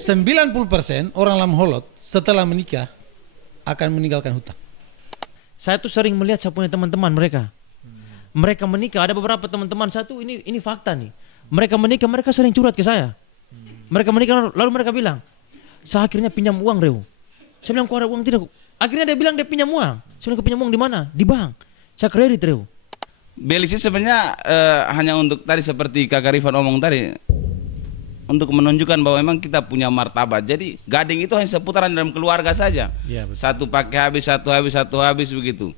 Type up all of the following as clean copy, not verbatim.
90% orang lam holot setelah menikah akan meninggalkan hutang. Saya tuh sering melihat saya punya teman-teman mereka. Mereka menikah, ada beberapa teman-teman saya tuh ini fakta nih. Mereka menikah, mereka sering curhat ke saya. Mereka menikah lalu mereka bilang, "Saya akhirnya pinjam uang, Reu." Saya bilang, "Kok ada uang?" "Tidak." Akhirnya dia bilang dia pinjam uang. Saya bilang, "Pinjam uang di mana?" "Di bank." "Saya kredit, Reu." Belis itu sebenarnya hanya untuk tadi seperti Kak Rifan omong tadi, untuk menunjukkan bahwa memang kita punya martabat. Jadi gading itu hanya seputaran dalam keluarga saja. Ya, betul. Satu pakai habis, satu habis begitu.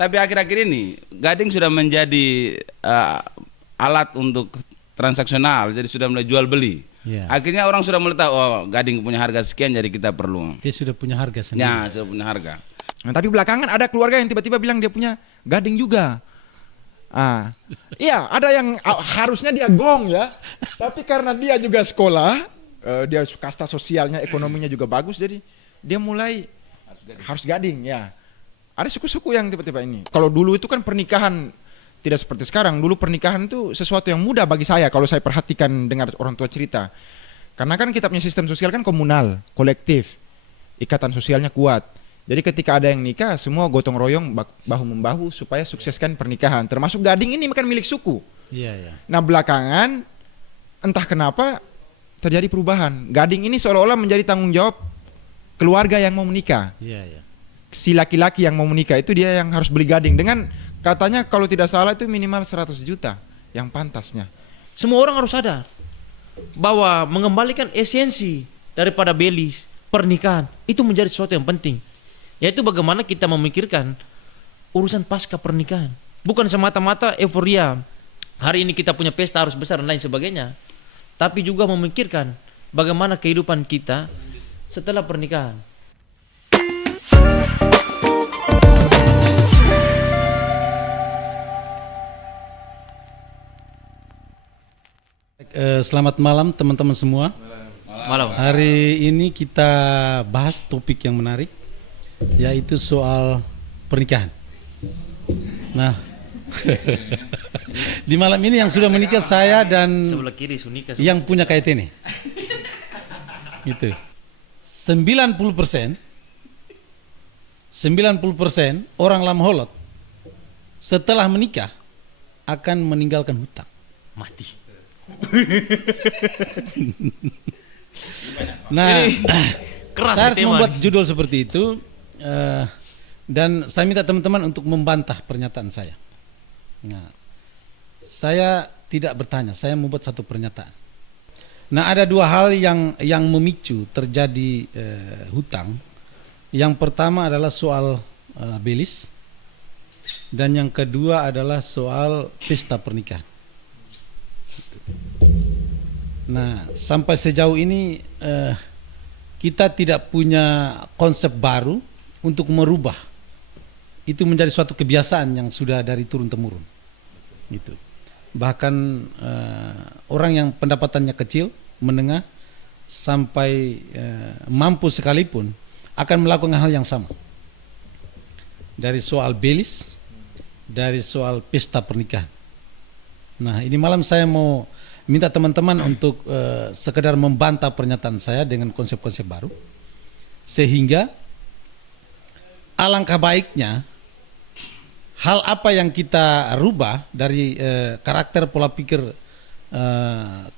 Tapi akhir-akhir ini gading sudah menjadi alat untuk transaksional, jadi sudah mulai jual beli. Ya. Akhirnya orang sudah mulai tahu, oh gading punya harga sekian, jadi kita perlu. Dia sudah punya harga sendiri. Ya, sudah punya harga. Nah, tapi belakangan ada keluarga yang tiba-tiba bilang dia punya gading juga. Iya, ada yang harusnya dia gong ya, tapi karena dia juga sekolah, dia kasta sosialnya, ekonominya juga bagus, jadi dia mulai harus gading ya. Ada suku-suku yang tiba-tiba ini. Kalau dulu itu kan pernikahan tidak seperti sekarang. Dulu pernikahan itu sesuatu yang mudah bagi saya kalau saya perhatikan dengar orang tua cerita. Karena kan kita punya sistem sosial kan komunal, kolektif, ikatan sosialnya kuat. Jadi ketika ada yang nikah, semua gotong royong bahu-membahu supaya sukseskan pernikahan. Termasuk gading ini bukan milik suku. Iya, iya. Nah belakangan entah kenapa terjadi perubahan. Gading ini seolah-olah menjadi tanggung jawab keluarga yang mau menikah. Iya, iya. Si laki-laki yang mau menikah itu dia yang harus beli gading. Dengan katanya kalau tidak salah itu minimal 100 juta yang pantasnya. Semua orang harus sadar bahwa mengembalikan esensi daripada belis pernikahan itu menjadi sesuatu yang penting. Yaitu bagaimana kita memikirkan urusan pasca pernikahan. Bukan semata-mata euforia, hari ini kita punya pesta harus besar dan lain sebagainya. Tapi juga memikirkan bagaimana kehidupan kita setelah pernikahan. Selamat malam teman-teman semua. Malam. Hari ini kita bahas topik yang menarik, yaitu soal pernikahan. Nah, di malam ini yang sudah menikah saya dan Sebelah kiri Sunika. yang punya KTN. Gitu. 90% orang lam holot setelah menikah akan meninggalkan hutang. Mati. Nah, Keras saya harus tema membuat nih. judul seperti itu, dan saya minta teman-teman untuk membantah pernyataan saya. Nah, saya tidak bertanya, saya membuat satu pernyataan. Nah, ada dua hal yang memicu terjadi hutang. Yang pertama adalah soal belis, dan yang kedua adalah soal pesta pernikahan. Nah, sampai sejauh ini kita tidak punya konsep baru untuk merubah itu menjadi suatu kebiasaan yang sudah dari turun temurun. Gitu. Bahkan orang yang pendapatannya kecil, menengah, sampai mampu sekalipun akan melakukan hal yang sama. Dari soal belis, dari soal pesta pernikahan. Nah, ini malam saya mau minta teman-teman untuk sekedar membantah pernyataan saya dengan konsep-konsep baru, sehingga alangkah baiknya hal apa yang kita rubah dari karakter pola pikir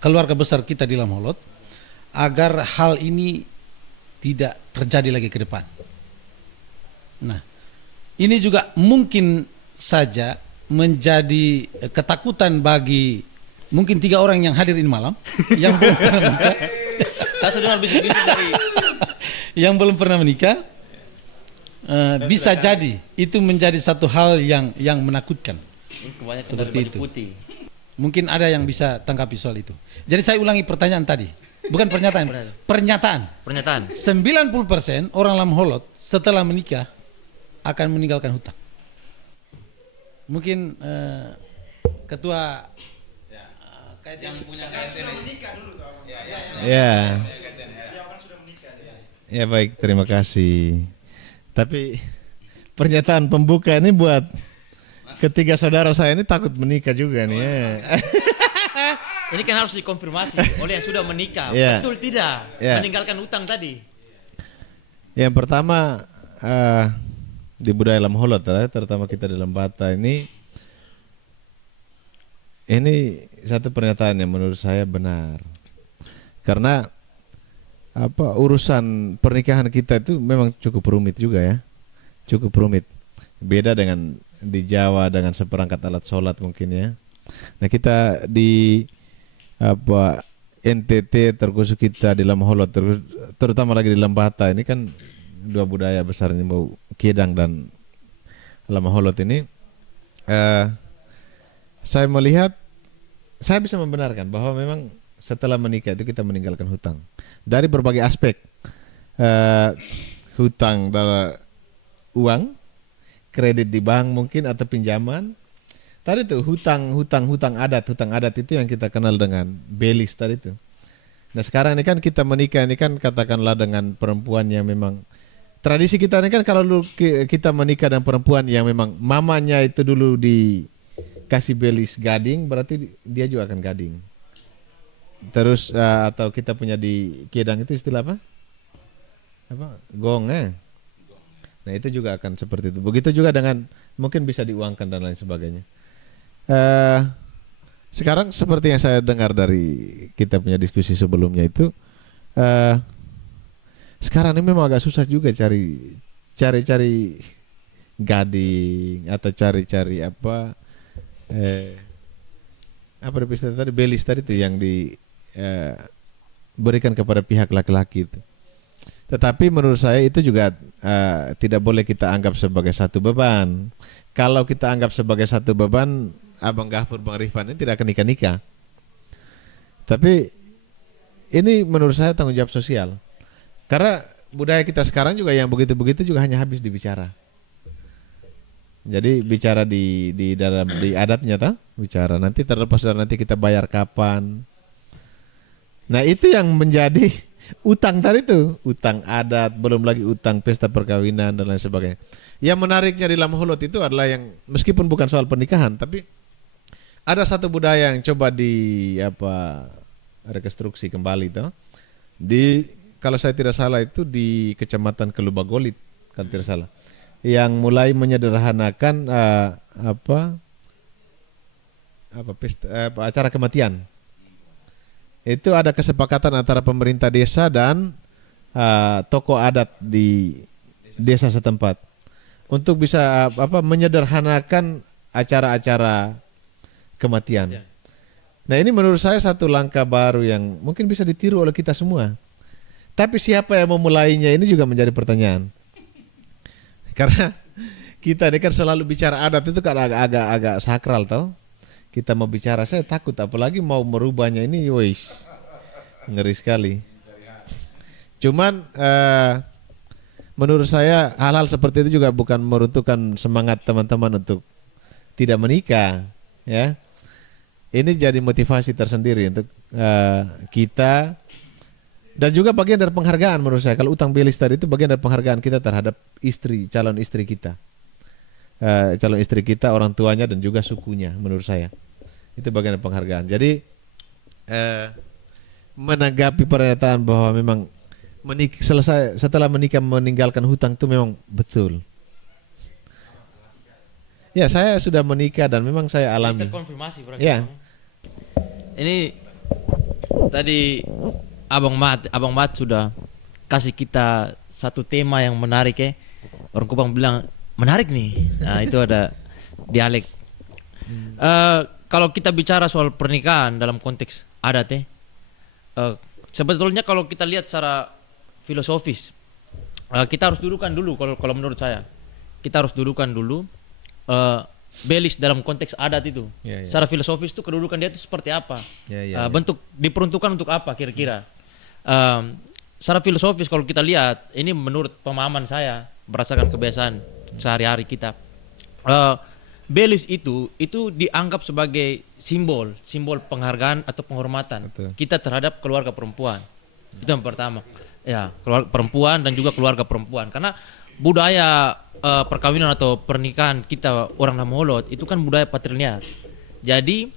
keluarga besar kita di Lam Holot, agar hal ini tidak terjadi lagi ke depan. Nah, ini juga mungkin saja menjadi ketakutan bagi mungkin 3 orang yang hadir ini malam yang belum pernah menikah. Saya sudah bisik-bisik dari Yang belum pernah menikah, bisa jadi itu menjadi satu hal yang menakutkan. kebanyakan Seperti dari baju itu. putih. Mungkin ada yang bisa tanggapi soal itu. Jadi saya ulangi pertanyaan tadi, bukan pernyataan, pernyataan. Pernyataan. 90% orang lam holot setelah menikah akan meninggalkan hutang. Mungkin ketua Yang punya KTN. Ya. Ya baik, terima kasih. Tapi pernyataan pembuka ini buat ketiga saudara saya ini takut menikah juga nih ya. Ini kan harus dikonfirmasi oleh yang sudah menikah. Iya. Betul tidak? Iya. Meninggalkan hutang tadi. Yang pertama di budaya Lamholot, terutama kita di Lembata ini satu pernyataan yang menurut saya benar. Karena urusan pernikahan kita itu memang cukup rumit juga ya. Cukup rumit. Beda dengan di Jawa dengan seperangkat alat sholat mungkin ya. Nah, kita di NTT terkhusus kita di Lamholot terutama lagi di Lembata ini kan dua budaya besar ini, mau Kedang dan Lamholot ini, saya melihat, saya bisa membenarkan bahwa memang setelah menikah itu kita meninggalkan hutang dari berbagai aspek. Hutang dalam uang, kredit di bank mungkin atau pinjaman. Tadi tuh hutang adat itu yang kita kenal dengan belis tadi itu. Nah, sekarang ini kan kita menikah ini kan katakanlah dengan perempuan yang memang tradisi kita ini kan kalau kita menikah dengan perempuan yang memang mamanya itu dulu dikasih belis gading, berarti dia juga akan gading. Terus atau kita punya di Kedang itu istilah apa? Gong. Nah, itu juga akan seperti itu. Begitu juga dengan mungkin bisa diuangkan dan lain sebagainya. Sekarang seperti yang saya dengar dari kita punya diskusi sebelumnya itu, sekarang ini memang agak susah juga cari gading atau cari apa istilah tadi belis tadi itu yang diberikan kepada pihak laki-laki itu. Tetapi menurut saya itu juga tidak boleh kita anggap sebagai satu beban. Kalau kita anggap sebagai satu beban, Abang Gafur, Bang Rifan ini tidak akan nikah-nikah. Tapi ini menurut saya tanggung jawab sosial. Karena budaya kita sekarang juga yang begitu-begitu juga hanya habis dibicara. Jadi bicara di adatnya bicara nanti terlepas dari nanti kita bayar kapan. Nah, itu yang menjadi utang tadi itu, utang adat, belum lagi utang pesta perkawinan dan lain sebagainya. Yang menariknya di Lamholot itu adalah yang meskipun bukan soal pernikahan, tapi ada satu budaya yang coba rekonstruksi kembali kalau saya tidak salah itu di Kecamatan Kelubagolit kan tidak salah, yang mulai menyederhanakan acara kematian. Itu ada kesepakatan antara pemerintah desa dan tokoh adat di desa setempat untuk bisa menyederhanakan acara-acara kematian. Nah, ini menurut saya satu langkah baru yang mungkin bisa ditiru oleh kita semua. Tapi siapa yang memulainya ini juga menjadi pertanyaan. Karena kita ini kan selalu bicara adat itu kan agak sakral Kita mau bicara, saya takut apalagi mau merubahnya ini, ngeri sekali. Cuman menurut saya hal-hal seperti itu juga bukan meruntuhkan semangat teman-teman untuk tidak menikah, ya. Ini jadi motivasi tersendiri untuk kita dan juga bagian dari penghargaan menurut saya. Kalau utang belis tadi itu bagian dari penghargaan kita terhadap calon istri kita. Calon istri kita, orang tuanya dan juga sukunya menurut saya. Itu bagian dari penghargaan. Jadi menanggapi pernyataan bahwa memang setelah menikah meninggalkan hutang itu memang betul. Ya, saya sudah menikah dan memang saya alami. Terkonfirmasi berarti. Ya. Ini tadi Abang Mat sudah kasih kita satu tema yang menarik ya. Orang Kupang bilang menarik nih. Nah, itu ada dialek. Kalau kita bicara soal pernikahan dalam konteks adat sebetulnya kalau kita lihat secara filosofis, kita harus dudukan dulu kalau menurut saya. Kita harus dudukan dulu belis dalam konteks adat itu. Secara filosofis itu kedudukan dia itu seperti apa? Bentuk diperuntukkan untuk apa kira-kira? Secara filosofis kalau kita lihat, ini menurut pemahaman saya berdasarkan kebiasaan sehari-hari kita, belis itu dianggap sebagai simbol penghargaan atau penghormatan kita terhadap keluarga perempuan. Itu yang pertama. Ya, keluarga perempuan dan juga keluarga perempuan. Karena budaya perkawinan atau pernikahan kita orang Lamholot itu kan budaya patrilinear. Jadi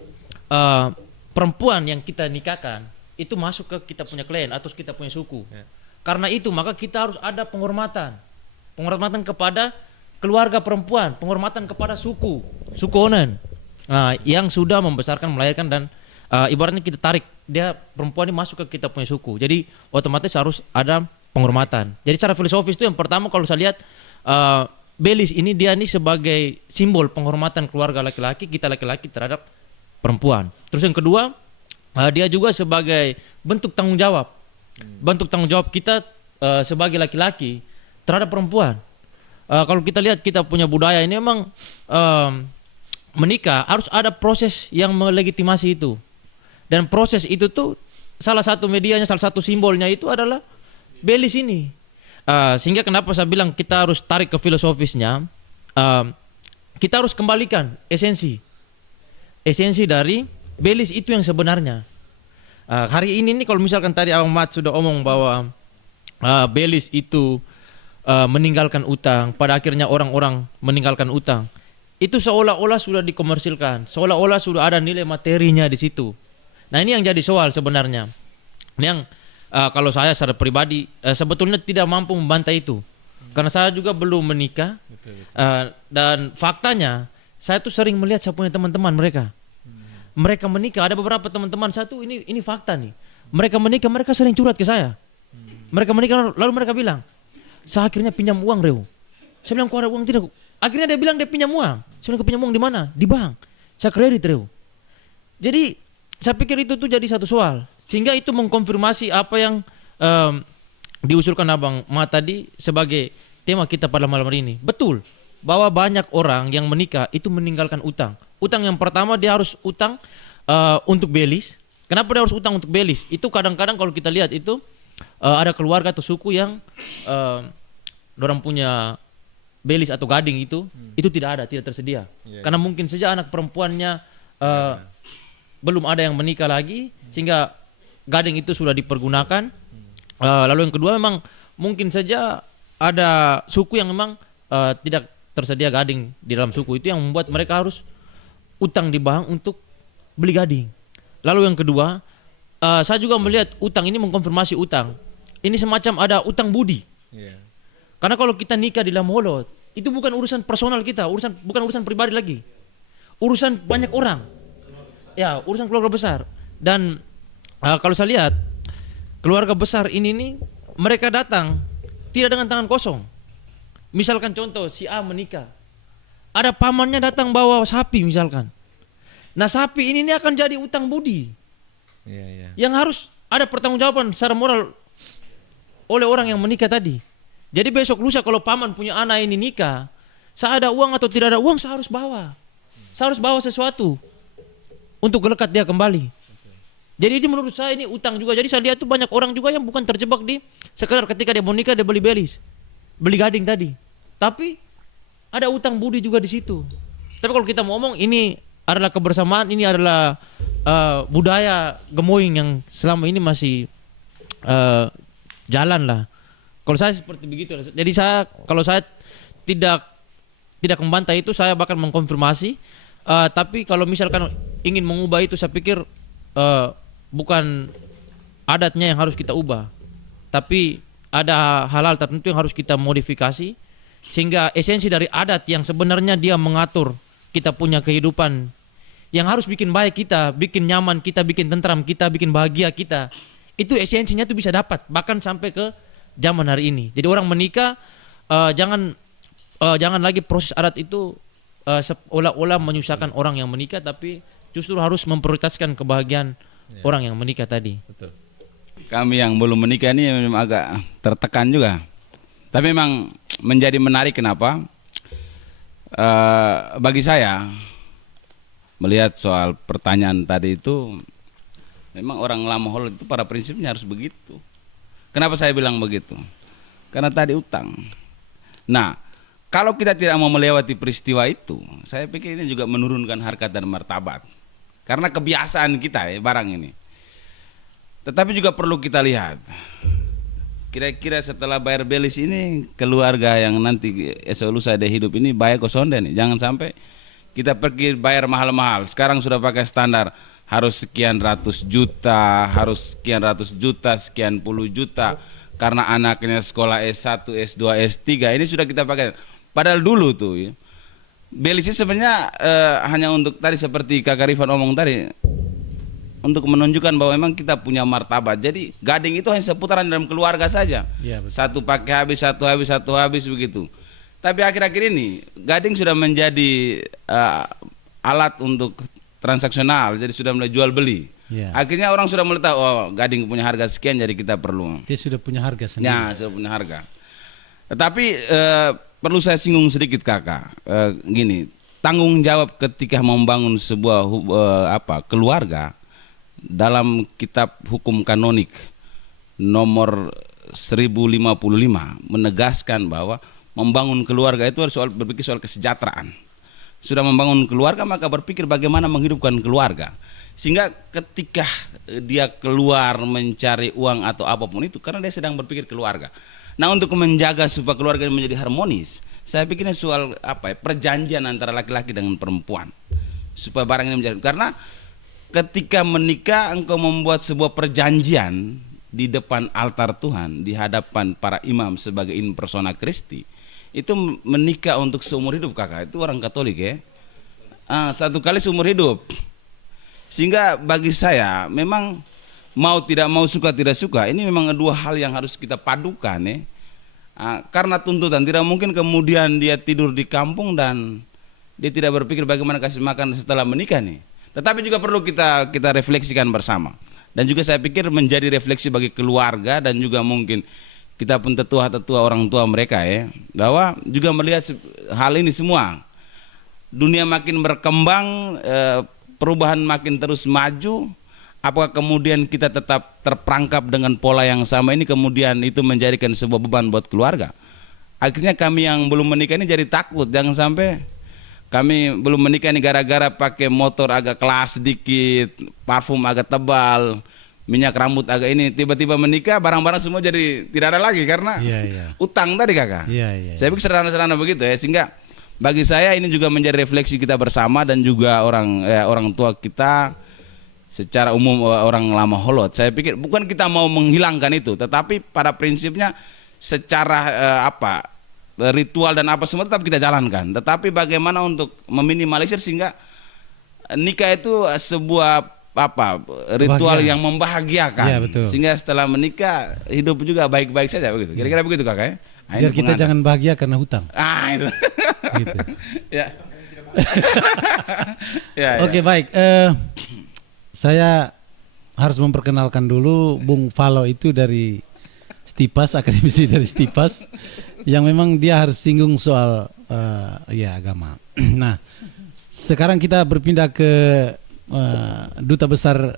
perempuan yang kita nikahkan itu masuk ke kita punya klien atau kita punya suku. Karena itu maka kita harus ada penghormatan. Penghormatan kepada keluarga perempuan, penghormatan kepada suku Onan. Nah, yang sudah membesarkan, melahirkan dan ibaratnya kita tarik dia perempuan ini masuk ke kita punya suku. Jadi otomatis harus ada penghormatan. Jadi secara filosofis itu yang pertama kalau saya lihat Belis ini dia ini sebagai simbol penghormatan keluarga laki-laki, kita laki-laki terhadap perempuan. Terus yang kedua dia juga sebagai bentuk tanggung jawab. Bentuk tanggung jawab kita sebagai laki-laki terhadap perempuan. Kalau kita lihat kita punya budaya ini memang menikah harus ada proses yang melegitimasi itu. Dan proses itu tuh salah satu medianya, salah satu simbolnya itu adalah Belis ini. Sehingga kenapa saya bilang kita harus tarik ke filosofisnya, kita harus kembalikan esensi dari Belis itu yang sebenarnya. Hari ini nih kalau misalkan tadi Ahmad sudah omong bahwa Belis itu meninggalkan utang, pada akhirnya orang-orang meninggalkan utang. Itu seolah-olah sudah dikomersilkan, seolah-olah sudah ada nilai materinya di situ. Nah ini yang jadi soal sebenarnya. Yang kalau saya secara pribadi sebetulnya tidak mampu membantah itu, karena saya juga belum menikah. Dan faktanya saya tuh sering melihat saya punya teman-teman mereka menikah. Ada beberapa teman-teman saya tuh ini fakta nih. Mereka menikah, mereka sering curhat ke saya. Mereka menikah lalu mereka bilang, saya akhirnya pinjam uang Reu. Saya bilang, kok ada uang tidak? Akhirnya dia bilang dia pinjam uang. Saya bilang, pinjam uang di mana? Di bank. Saya kredit Reu. Jadi saya pikir itu tuh jadi satu soal. Sehingga itu mengkonfirmasi apa yang diusulkan Abang Ma tadi sebagai tema kita pada malam hari ini. Betul bahwa banyak orang yang menikah itu meninggalkan utang. Utang yang pertama dia harus utang untuk Belis. Kenapa dia harus utang untuk Belis? Itu kadang-kadang kalau kita lihat itu ada keluarga atau suku yang orang punya Belis atau gading itu tidak ada, tidak tersedia. Karena mungkin saja anak perempuannya belum ada yang menikah lagi sehingga gading itu sudah dipergunakan. Lalu yang kedua memang mungkin saja ada suku yang memang tidak tersedia gading di dalam suku, itu yang membuat mereka harus utang di bank untuk beli gading. Lalu yang kedua, saya juga melihat utang ini mengkonfirmasi utang. Ini semacam ada utang budi. Karena kalau kita nikah di dalam holot, itu bukan urusan personal kita, bukan urusan pribadi lagi. Urusan banyak orang. Ya, urusan keluarga besar. Dan kalau saya lihat keluarga besar ini nih, mereka datang tidak dengan tangan kosong. Misalkan contoh si A menikah, ada pamannya datang bawa sapi misalkan. Nah sapi ini akan jadi utang budi yang harus ada pertanggungjawaban secara moral oleh orang yang menikah tadi. Jadi besok lusa kalau paman punya anak ini nikah, saya ada uang atau tidak ada uang, saya harus bawa. Saya harus bawa sesuatu untuk gelekat dia kembali. Jadi ini menurut saya ini utang juga. Jadi saya lihat tuh banyak orang juga yang bukan terjebak di sekedar ketika dia mau nikah dia beli Belis, beli gading tadi. Tapi ada utang budi juga di situ. Tapi kalau kita mau ngomong ini adalah kebersamaan, ini adalah budaya gemoing yang selama ini masih jalan lah. Kalau saya seperti begitu. Jadi kalau saya tidak membantah itu, saya bahkan mengkonfirmasi. Tapi kalau misalkan ingin mengubah itu, saya pikir bukan adatnya yang harus kita ubah, tapi ada hal-hal tertentu yang harus kita modifikasi sehingga esensi dari adat yang sebenarnya dia mengatur kita punya kehidupan yang harus bikin baik kita, bikin nyaman kita, bikin tentram kita, bikin bahagia kita, itu esensinya itu bisa dapat bahkan sampai ke zaman hari ini. Jadi orang menikah jangan lagi proses adat itu seolah-olah menyusahkan orang yang menikah, tapi justru harus memprioritaskan kebahagiaan orang yang menikah tadi. Betul. Kami yang belum menikah ini memang agak tertekan juga. Tapi memang menjadi menarik kenapa? Bagi saya melihat soal pertanyaan tadi itu, memang orang lama holot itu pada prinsipnya harus begitu. Kenapa saya bilang begitu? Karena tadi utang. Nah, kalau kita tidak mau melewati peristiwa itu, saya pikir ini juga menurunkan harkat dan martabat. Karena kebiasaan kita barang ini. Tetapi juga perlu kita lihat. Kira-kira setelah bayar Belis ini, keluarga yang nanti esok lusa ada hidup ini bayar kosonde nih. Jangan sampai kita pergi bayar mahal-mahal. Sekarang sudah pakai standar harus sekian ratus juta, harus sekian ratus juta, sekian puluh juta karena anaknya sekolah S1, S2, S3. Ini sudah kita pakai. Padahal dulu tuh ya, Belis itu sebenarnya hanya untuk tadi seperti Kakak Rifan omong tadi, untuk menunjukkan bahwa memang kita punya martabat. Jadi Gading itu hanya seputaran dalam keluarga saja. Iya, betul. Satu pakai habis, satu habis begitu. Tapi akhir-akhir ini Gading sudah menjadi alat untuk transaksional, jadi sudah mulai jual beli. Iya. Akhirnya orang sudah mulai tahu, oh Gading punya harga sekian, jadi kita perlu. Dia sudah punya harga sendiri. Ya, sudah punya harga. Tetapi perlu saya singgung sedikit Kakak. Gini, tanggung jawab ketika membangun sebuah keluarga dalam kitab hukum kanonik nomor 1055 menegaskan bahwa membangun keluarga itu harus berpikir soal kesejahteraan. Sudah membangun keluarga maka berpikir bagaimana menghidupkan keluarga. Sehingga ketika dia keluar mencari uang atau apapun itu karena dia sedang berpikir keluarga. Nah, untuk menjaga supaya keluarga menjadi harmonis, saya pikirnya soal perjanjian antara laki-laki dengan perempuan. Supaya barang ini menjadi, karena ketika menikah engkau membuat sebuah perjanjian di depan altar Tuhan, di hadapan para imam sebagai in persona Christi. Itu menikah untuk seumur hidup Kakak. Itu orang Katolik ya. Satu kali seumur hidup. Sehingga bagi saya memang mau tidak mau, suka tidak suka, ini memang dua hal yang harus kita padukan ya. Karena tuntutan, tidak mungkin kemudian dia tidur di kampung dan dia tidak berpikir bagaimana kasih makan setelah menikah nih. Tetapi juga perlu kita refleksikan bersama. Dan juga saya pikir menjadi refleksi bagi keluarga dan juga mungkin kita pun tetua-tetua orang tua mereka ya, bahwa juga melihat hal ini semua. Dunia makin berkembang, perubahan makin terus maju. Apakah kemudian kita tetap terperangkap dengan pola yang sama ini, kemudian itu menjadikan sebuah beban buat keluarga? Akhirnya kami yang belum menikah ini jadi takut, jangan sampai kami belum menikah ini gara-gara pakai motor agak kelas sedikit, parfum agak tebal, minyak rambut agak ini, tiba-tiba menikah barang-barang semua jadi tidak ada lagi karena utang tadi Kakak. Saya pikir sederhana-sederhana begitu ya, sehingga bagi saya ini juga menjadi refleksi kita bersama dan juga orang tua kita secara umum, orang lama Holot. Saya pikir bukan kita mau menghilangkan itu, tetapi pada prinsipnya secara ritual dan apa semua tetap kita jalankan. Tetapi bagaimana untuk meminimalisir sehingga nikah itu sebuah ritual yang membahagiakan. Ya, betul. Sehingga setelah menikah hidup juga baik-baik saja begitu. Kira-kira begitu Kakak ya. Nah, biar kita jangan bahagia karena hutang. Itu. Gitu. Ya. Ya. Oke, baik. Saya harus memperkenalkan dulu Bung Valo itu dari Stipas, akademisi dari Stipas, yang memang dia harus singgung soal agama. Nah, sekarang kita berpindah ke Duta Besar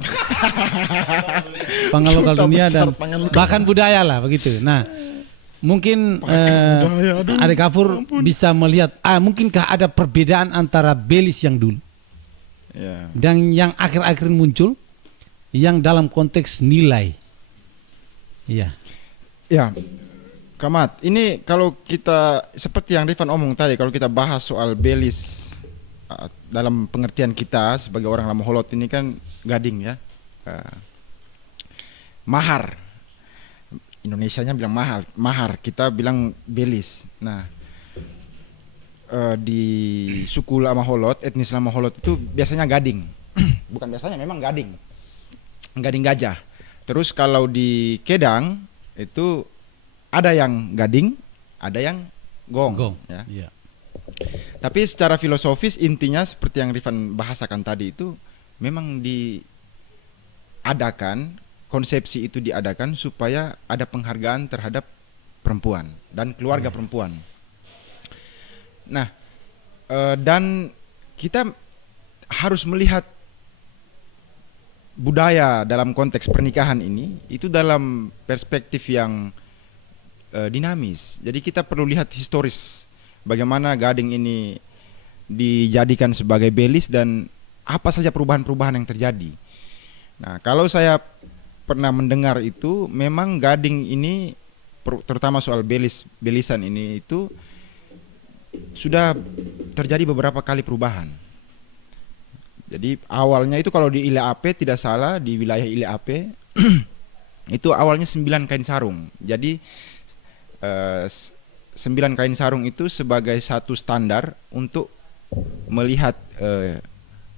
Pangan Lokal Dunia dan bahkan budaya lah begitu. Nah, mungkin Adik Kafur bisa melihat mungkinkah ada perbedaan antara Belis yang dulu dan yang akhir-akhir muncul yang dalam konteks nilai. Iya. Ya, Kamat, ini kalau kita seperti yang Rifan omong tadi, kalau kita bahas soal Belis dalam pengertian kita sebagai orang lama Holot ini kan gading ya, mahar. Indonesianya bilang mahar, kita bilang Belis. Nah, di suku lama Holot, etnis lama Holot itu biasanya gading. Bukan biasanya, memang gading gajah. Terus kalau di Kedang itu ada yang gading, ada yang gong. Ya. Iya. Tapi secara filosofis intinya seperti yang Rifan bahasakan tadi itu memang diadakan, konsepsi itu diadakan supaya ada penghargaan terhadap perempuan dan keluarga perempuan. Nah, dan kita harus melihat budaya dalam konteks pernikahan ini itu dalam perspektif yang dinamis. Jadi kita perlu lihat historis bagaimana gading ini dijadikan sebagai Belis dan apa saja perubahan-perubahan yang terjadi. Nah, kalau saya pernah mendengar itu memang gading ini terutama soal belisan ini itu sudah terjadi beberapa kali perubahan. Jadi awalnya itu kalau di Ile Ape tidak salah, di wilayah Ile Ape itu awalnya 9 kain sarung. Jadi 9 kain sarung itu sebagai satu standar untuk melihat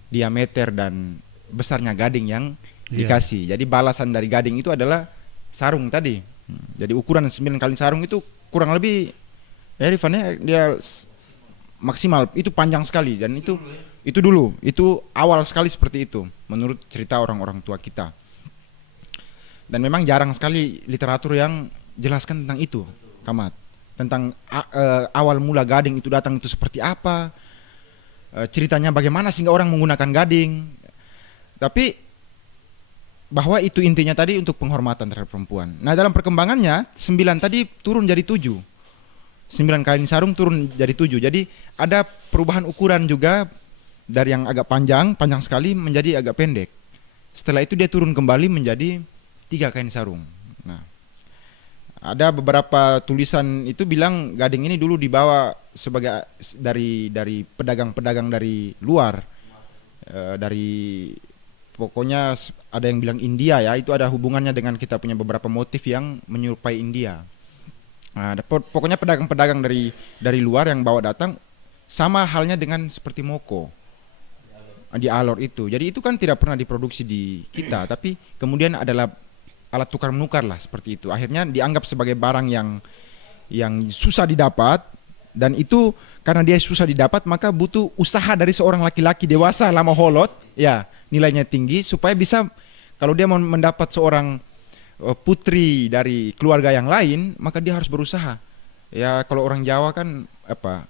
diameter dan besarnya gading yang dikasih. Jadi balasan dari gading itu adalah sarung tadi. Jadi ukuran 9 kali sarung itu kurang lebih ya Rifan, dia maksimal, itu panjang sekali, dan itu dulu, itu awal sekali seperti itu menurut cerita orang-orang tua kita. Dan memang jarang sekali literatur yang jelaskan tentang itu, Kamat. Tentang awal mula gading itu datang itu seperti apa, ceritanya bagaimana sehingga orang menggunakan gading. Tapi bahwa itu intinya tadi untuk penghormatan terhadap perempuan. Nah, dalam perkembangannya 9 tadi turun jadi 7. 9 kain sarung turun jadi 7. Jadi ada perubahan ukuran juga dari yang agak panjang sekali menjadi agak pendek. Setelah itu dia turun kembali menjadi 3 kain sarung. Nah, ada beberapa tulisan itu bilang gading ini dulu dibawa sebagai dari pedagang-pedagang dari luar, dari pokoknya ada yang bilang India ya, itu ada hubungannya dengan kita punya beberapa motif yang menyerupai India. Nah, pokoknya pedagang-pedagang dari luar yang bawa datang, sama halnya dengan seperti moko di Alor itu. Jadi itu kan tidak pernah diproduksi di kita, tapi kemudian adalah alat tukar menukar lah seperti itu. Akhirnya dianggap sebagai barang yang susah didapat, dan itu karena dia susah didapat maka butuh usaha dari seorang laki-laki dewasa lama holot, ya nilainya tinggi supaya bisa, kalau dia mau mendapat seorang putri dari keluarga yang lain, maka dia harus berusaha. Ya kalau orang Jawa kan apa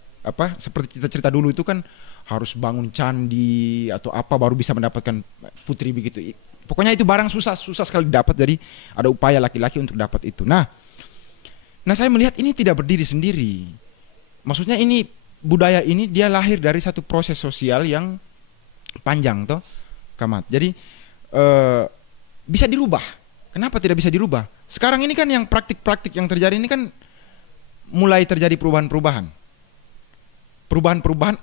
seperti cerita dulu itu kan harus bangun candi atau apa baru bisa mendapatkan putri begitu. Pokoknya itu barang susah sekali dapat, jadi ada upaya laki-laki untuk dapat itu. Nah saya melihat ini tidak berdiri sendiri. Maksudnya ini budaya ini dia lahir dari satu proses sosial yang panjang toh, Kamat. Jadi bisa dirubah. Kenapa tidak bisa dirubah? Sekarang ini kan yang praktik-praktik yang terjadi ini kan mulai terjadi perubahan-perubahan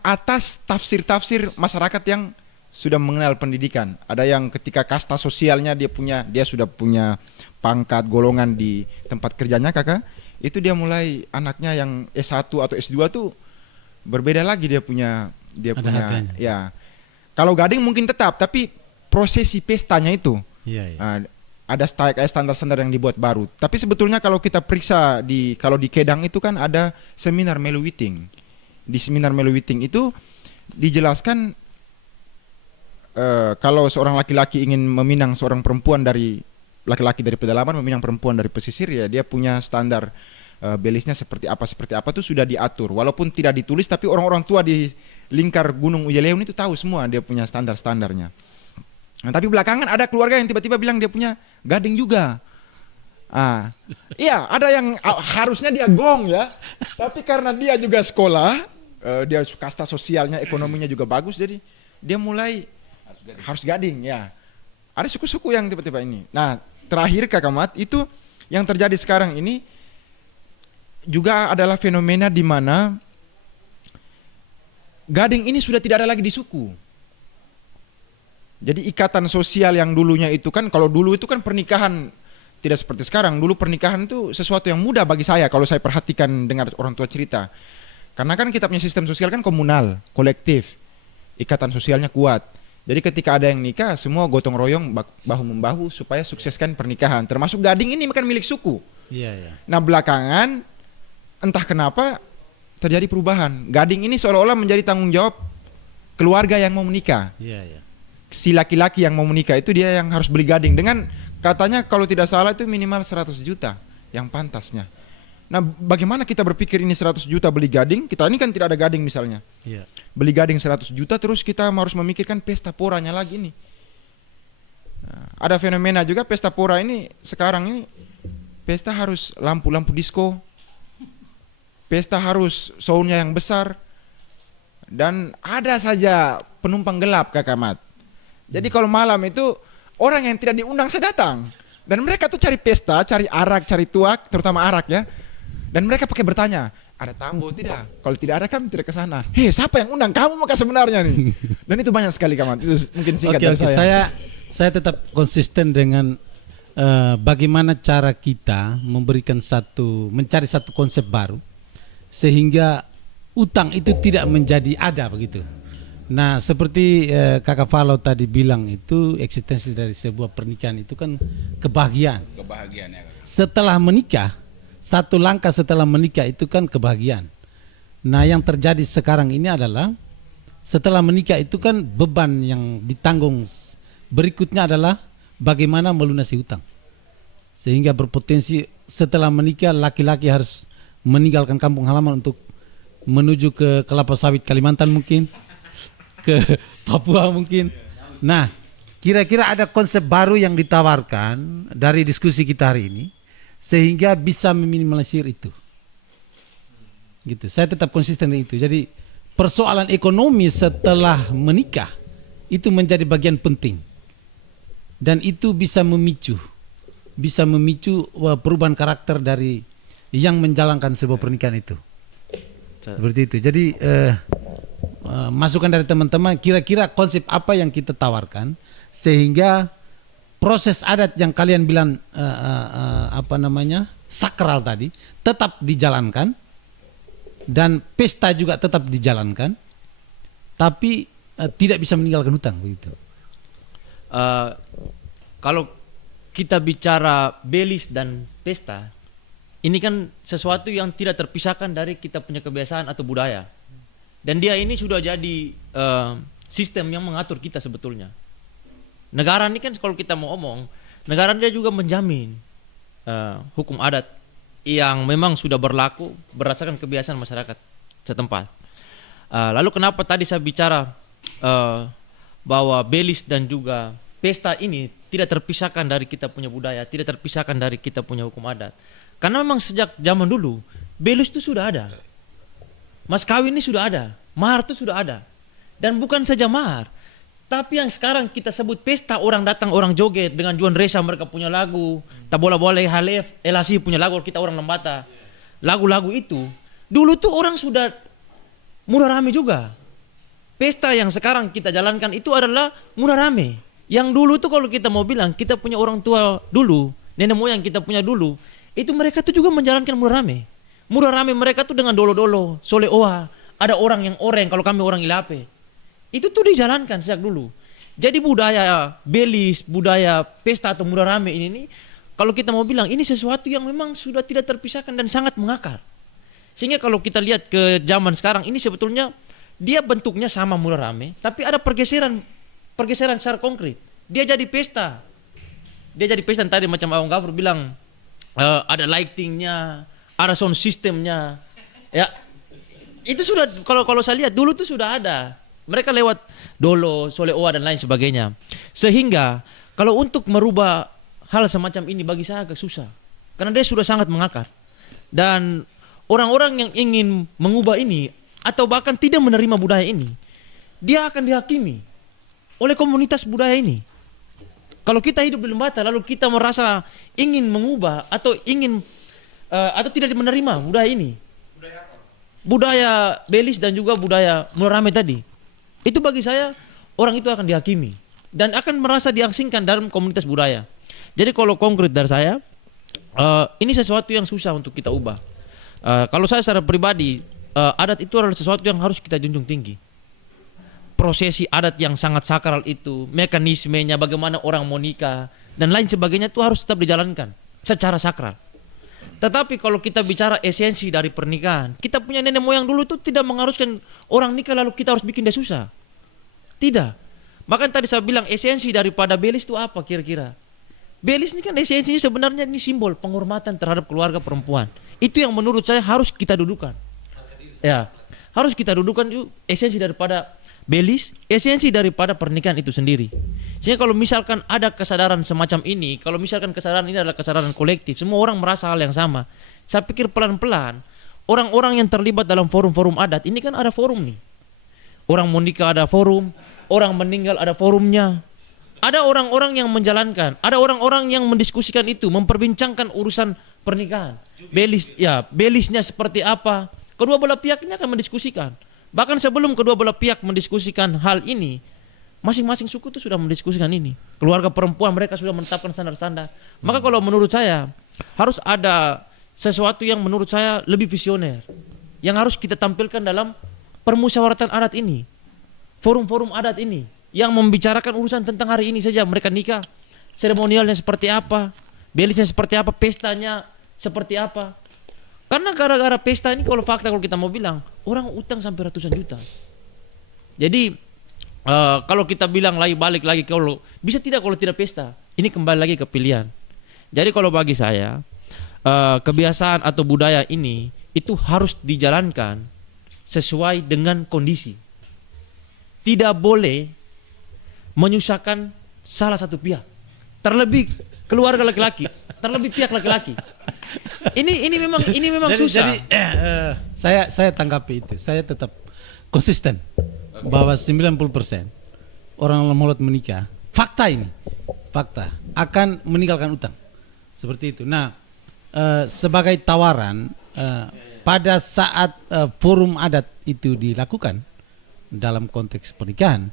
atas tafsir-tafsir masyarakat yang sudah mengenal pendidikan. Ada yang ketika kasta sosialnya dia sudah punya pangkat golongan di tempat kerjanya kakak, itu dia mulai anaknya yang S1 atau S2 tuh berbeda lagi dia punya harganya. Ya. Kalau gading mungkin tetap, tapi prosesi pestanya itu ada standar-standar yang dibuat baru. Tapi sebetulnya kalau kita periksa kalau di Kedang itu kan ada seminar Meluwiting. Di seminar Meluwiting itu dijelaskan kalau seorang laki-laki ingin meminang seorang perempuan dari laki-laki dari pedalaman meminang perempuan dari pesisir, ya dia punya standar belisnya seperti apa tuh sudah diatur. Walaupun tidak ditulis, tapi orang-orang tua di lingkar Gunung Ujeleun itu tahu semua dia punya standar-standarnya. Nah, tapi belakangan ada keluarga yang tiba-tiba bilang dia punya gading juga. Iya, ada yang harusnya dia gong ya, tapi karena dia juga sekolah, dia kasta sosialnya, ekonominya juga bagus, jadi dia mulai harus gading ya. Ada suku-suku yang tiba-tiba ini. Nah, terakhir Kak Mat, itu yang terjadi sekarang ini juga adalah fenomena di mana gading ini sudah tidak ada lagi di suku. Jadi ikatan sosial yang dulunya itu kan, kalau dulu itu kan pernikahan tidak seperti sekarang. Dulu pernikahan itu sesuatu yang mudah bagi saya kalau saya perhatikan dengar orang tua cerita. Karena kan kita punya sistem sosial kan komunal, kolektif. Ikatan sosialnya kuat. Jadi ketika ada yang nikah, semua gotong royong bahu-membahu supaya sukseskan pernikahan. Termasuk gading ini kan milik suku. Iya. Nah belakangan entah kenapa terjadi perubahan. Gading ini seolah-olah menjadi tanggung jawab keluarga yang mau menikah. Iya. Si laki-laki yang mau menikah itu dia yang harus beli gading dengan katanya kalau tidak salah itu minimal 100 juta yang pantasnya. Nah bagaimana kita berpikir ini 100 juta beli gading, kita ini kan tidak ada gading misalnya. Iya. Beli gading 100 juta terus kita harus memikirkan pesta poranya lagi nih. Nah, ada fenomena juga pesta pora ini sekarang ini, pesta harus lampu-lampu disco, pesta harus soundnya yang besar, dan ada saja penumpang gelap Kak Mat. Jadi kalau malam itu orang yang tidak diundang saya datang, dan mereka tuh cari pesta, cari arak, cari tuak, terutama arak ya. Dan mereka pakai bertanya, ada tamu tidak? Kalau tidak ada kami tidak ke sana. Hei, siapa yang undang kamu maka sebenarnya nih? Dan itu banyak sekali kawan. Itu mungkin singkat Oke, dari oke. Saya tetap konsisten dengan bagaimana cara kita mencari satu konsep baru sehingga utang itu tidak menjadi ada begitu. Nah, seperti Kakak Falo tadi bilang itu eksistensi dari sebuah pernikahan itu kan kebahagiaan. Kebahagiaan ya. Setelah menikah, satu langkah setelah menikah itu kan kebahagiaan. Nah, yang terjadi sekarang ini adalah setelah menikah itu kan beban yang ditanggung berikutnya adalah bagaimana melunasi hutang. Sehingga berpotensi setelah menikah laki-laki harus meninggalkan kampung halaman untuk menuju ke kelapa sawit Kalimantan mungkin, ke Papua mungkin. Nah, kira-kira ada konsep baru yang ditawarkan dari diskusi kita hari ini sehingga bisa meminimalisir itu. Gitu. Saya tetap konsisten dengan itu. Jadi persoalan ekonomi setelah menikah itu menjadi bagian penting. Dan itu bisa memicu perubahan karakter dari yang menjalankan sebuah pernikahan itu. Seperti itu. Jadi masukan dari teman-teman, kira-kira konsep apa yang kita tawarkan sehingga proses adat yang kalian bilang sakral tadi tetap dijalankan dan pesta juga tetap dijalankan, tapi tidak bisa meninggalkan hutang begitu. Kalau kita bicara belis dan pesta, ini kan sesuatu yang tidak terpisahkan dari kita punya kebiasaan atau budaya. Dan dia ini sudah jadi sistem yang mengatur kita sebetulnya. Negara ini kan kalau kita mau omong, negara dia juga menjamin hukum adat yang memang sudah berlaku berdasarkan kebiasaan masyarakat setempat. Lalu kenapa tadi saya bicara bahwa belis dan juga pesta ini tidak terpisahkan dari kita punya budaya, tidak terpisahkan dari kita punya hukum adat. Karena memang sejak zaman dulu belis itu sudah ada. Mas kawin ini sudah ada, mahar itu sudah ada. Dan bukan saja mahar, tapi yang sekarang kita sebut pesta, orang datang, orang joget dengan Juan Reza, mereka punya lagu, tak boleh Halef, Elasi punya lagu, kita orang Lembata. Lagu-lagu itu, dulu tuh orang sudah murah rame juga. Pesta yang sekarang kita jalankan itu adalah murah rame. Yang dulu tuh kalau kita mau bilang, kita punya orang tua dulu, nenek moyang kita punya dulu, itu mereka tuh juga menjalankan murah rame. Murah rame mereka tuh dengan dolo-dolo, sole oa, ada orang yang oreng, kalau kami orang Ilape. Itu tuh dijalankan sejak dulu. Jadi budaya belis, budaya pesta atau murah rame ini nih, kalau kita mau bilang ini sesuatu yang memang sudah tidak terpisahkan dan sangat mengakar. Sehingga kalau kita lihat ke zaman sekarang ini sebetulnya dia bentuknya sama murah rame, tapi ada pergeseran secara konkret. Dia jadi pesta. Dia jadi pesta tadi macam Abang Gafur bilang ada lightingnya, ada sound systemnya, ya itu sudah kalau saya lihat dulu tuh sudah ada. Mereka lewat dolo, sole oa dan lain sebagainya. Sehingga kalau untuk merubah hal semacam ini bagi saya agak susah, karena dia sudah sangat mengakar. Dan orang-orang yang ingin mengubah ini atau bahkan tidak menerima budaya ini, dia akan dihakimi oleh komunitas budaya ini. Kalau kita hidup di Lembata lalu kita merasa ingin mengubah atau ingin atau tidak menerima budaya ini, budaya belis dan juga budaya murah rame tadi, itu bagi saya orang itu akan dihakimi dan akan merasa diasingkan dalam komunitas budaya. Jadi kalau konkret dari saya, ini sesuatu yang susah untuk kita ubah. Kalau saya secara pribadi, adat itu adalah sesuatu yang harus kita junjung tinggi. Prosesi adat yang sangat sakral itu, mekanismenya, bagaimana orang mau nikah dan lain sebagainya itu harus tetap dijalankan secara sakral. Tetapi kalau kita bicara esensi dari pernikahan, kita punya nenek moyang dulu itu tidak mengharuskan orang nikah lalu kita harus bikin dia susah. Tidak. Bahkan tadi saya bilang esensi daripada belis itu apa kira-kira? Belis ini kan esensinya sebenarnya ini simbol penghormatan terhadap keluarga perempuan. Itu yang menurut saya harus kita dudukan. Ya, harus kita dudukan itu esensi daripada belis, esensi daripada pernikahan itu sendiri. Sehingga kalau misalkan ada kesadaran semacam ini, kalau misalkan kesadaran ini adalah kesadaran kolektif, semua orang merasa hal yang sama, saya pikir pelan-pelan orang-orang yang terlibat dalam forum-forum adat ini kan ada forum nih. Orang mau nikah ada forum, orang meninggal ada forumnya. Ada orang-orang yang menjalankan, ada orang-orang yang mendiskusikan itu, memperbincangkan urusan pernikahan. Belis, ya, belisnya seperti apa, kedua belah pihak ini akan mendiskusikan. Bahkan sebelum kedua belah pihak mendiskusikan hal ini, masing-masing suku itu sudah mendiskusikan ini. Keluarga perempuan mereka sudah menetapkan standar-standar. Maka kalau menurut saya harus ada sesuatu yang menurut saya lebih visioner yang harus kita tampilkan dalam permusyawaratan adat ini, forum-forum adat ini yang membicarakan urusan tentang hari ini saja. Mereka nikah, seremonialnya seperti apa, belisnya seperti apa, pestanya seperti apa. Karena gara-gara pesta ini kalau fakta kalau kita mau bilang orang utang sampai ratusan juta. Jadi kalau kita bilang lagi balik lagi kalau bisa tidak kalau tidak pesta, ini kembali lagi ke pilihan. Jadi kalau bagi saya kebiasaan atau budaya ini itu harus dijalankan sesuai dengan kondisi. Tidak boleh menyusahkan salah satu pihak. Terlebih keluarga laki-laki, terlebih pihak laki-laki. Ini memang Jadi, susah. saya tanggapi itu. Saya tetap konsisten bahwa 90% orang lemolot menikah, fakta ini, fakta akan meninggalkan utang. Seperti itu. Nah, sebagai tawaran pada saat forum adat itu dilakukan dalam konteks pernikahan,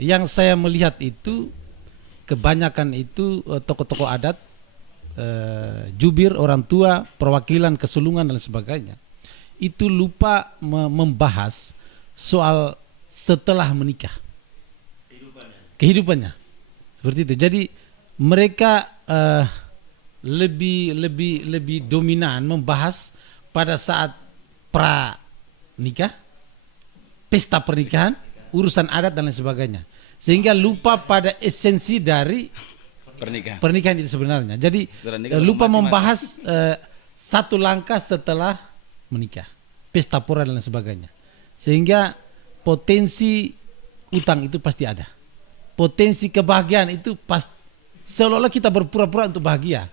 yang saya melihat itu kebanyakan itu tokoh-tokoh adat, jubir, orang tua, perwakilan, kesulungan dan sebagainya itu lupa membahas soal setelah menikah, kehidupannya seperti itu. Jadi mereka lebih dominan membahas pada saat pra nikah, pesta pernikahan, urusan adat dan lain sebagainya, sehingga lupa pada esensi dari pernikahan itu sebenarnya. Jadi lupa membahas satu langkah setelah menikah, pesta pora dan lain sebagainya, sehingga potensi utang itu pasti ada, potensi kebahagiaan itu pasti, seolah-olah kita berpura-pura untuk bahagia,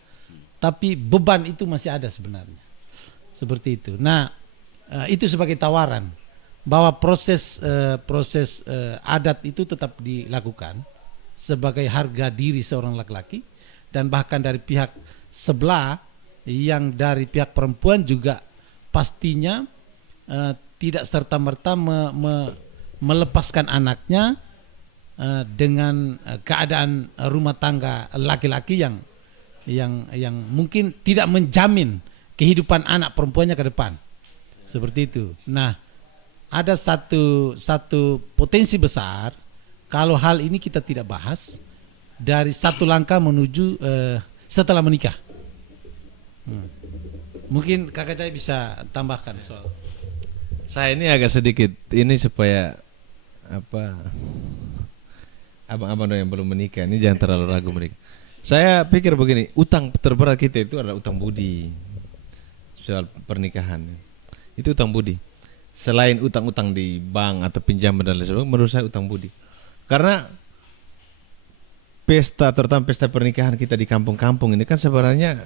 tapi beban itu masih ada sebenarnya, seperti itu. Nah, itu sebagai tawaran bahwa proses adat itu tetap dilakukan sebagai harga diri seorang laki-laki, dan bahkan dari pihak sebelah yang dari pihak perempuan juga pastinya tidak serta-merta melepaskan anaknya dengan keadaan rumah tangga laki-laki yang mungkin tidak menjamin kehidupan anak perempuannya ke depan, seperti itu. Nah, ada satu potensi besar kalau hal ini kita tidak bahas dari satu langkah menuju setelah menikah. Mungkin Kakak Jai bisa tambahkan soal. Saya ini agak sedikit ini supaya abang-abang yang belum menikah ini jangan terlalu ragu menikah. Saya pikir begini, utang terberat kita itu adalah utang budi. Soal pernikahan itu utang budi. Selain utang-utang di bank atau pinjaman dan lain sebagainya, menurut saya utang budi. Karena pesta, terutama pesta pernikahan kita di kampung-kampung ini kan sebenarnya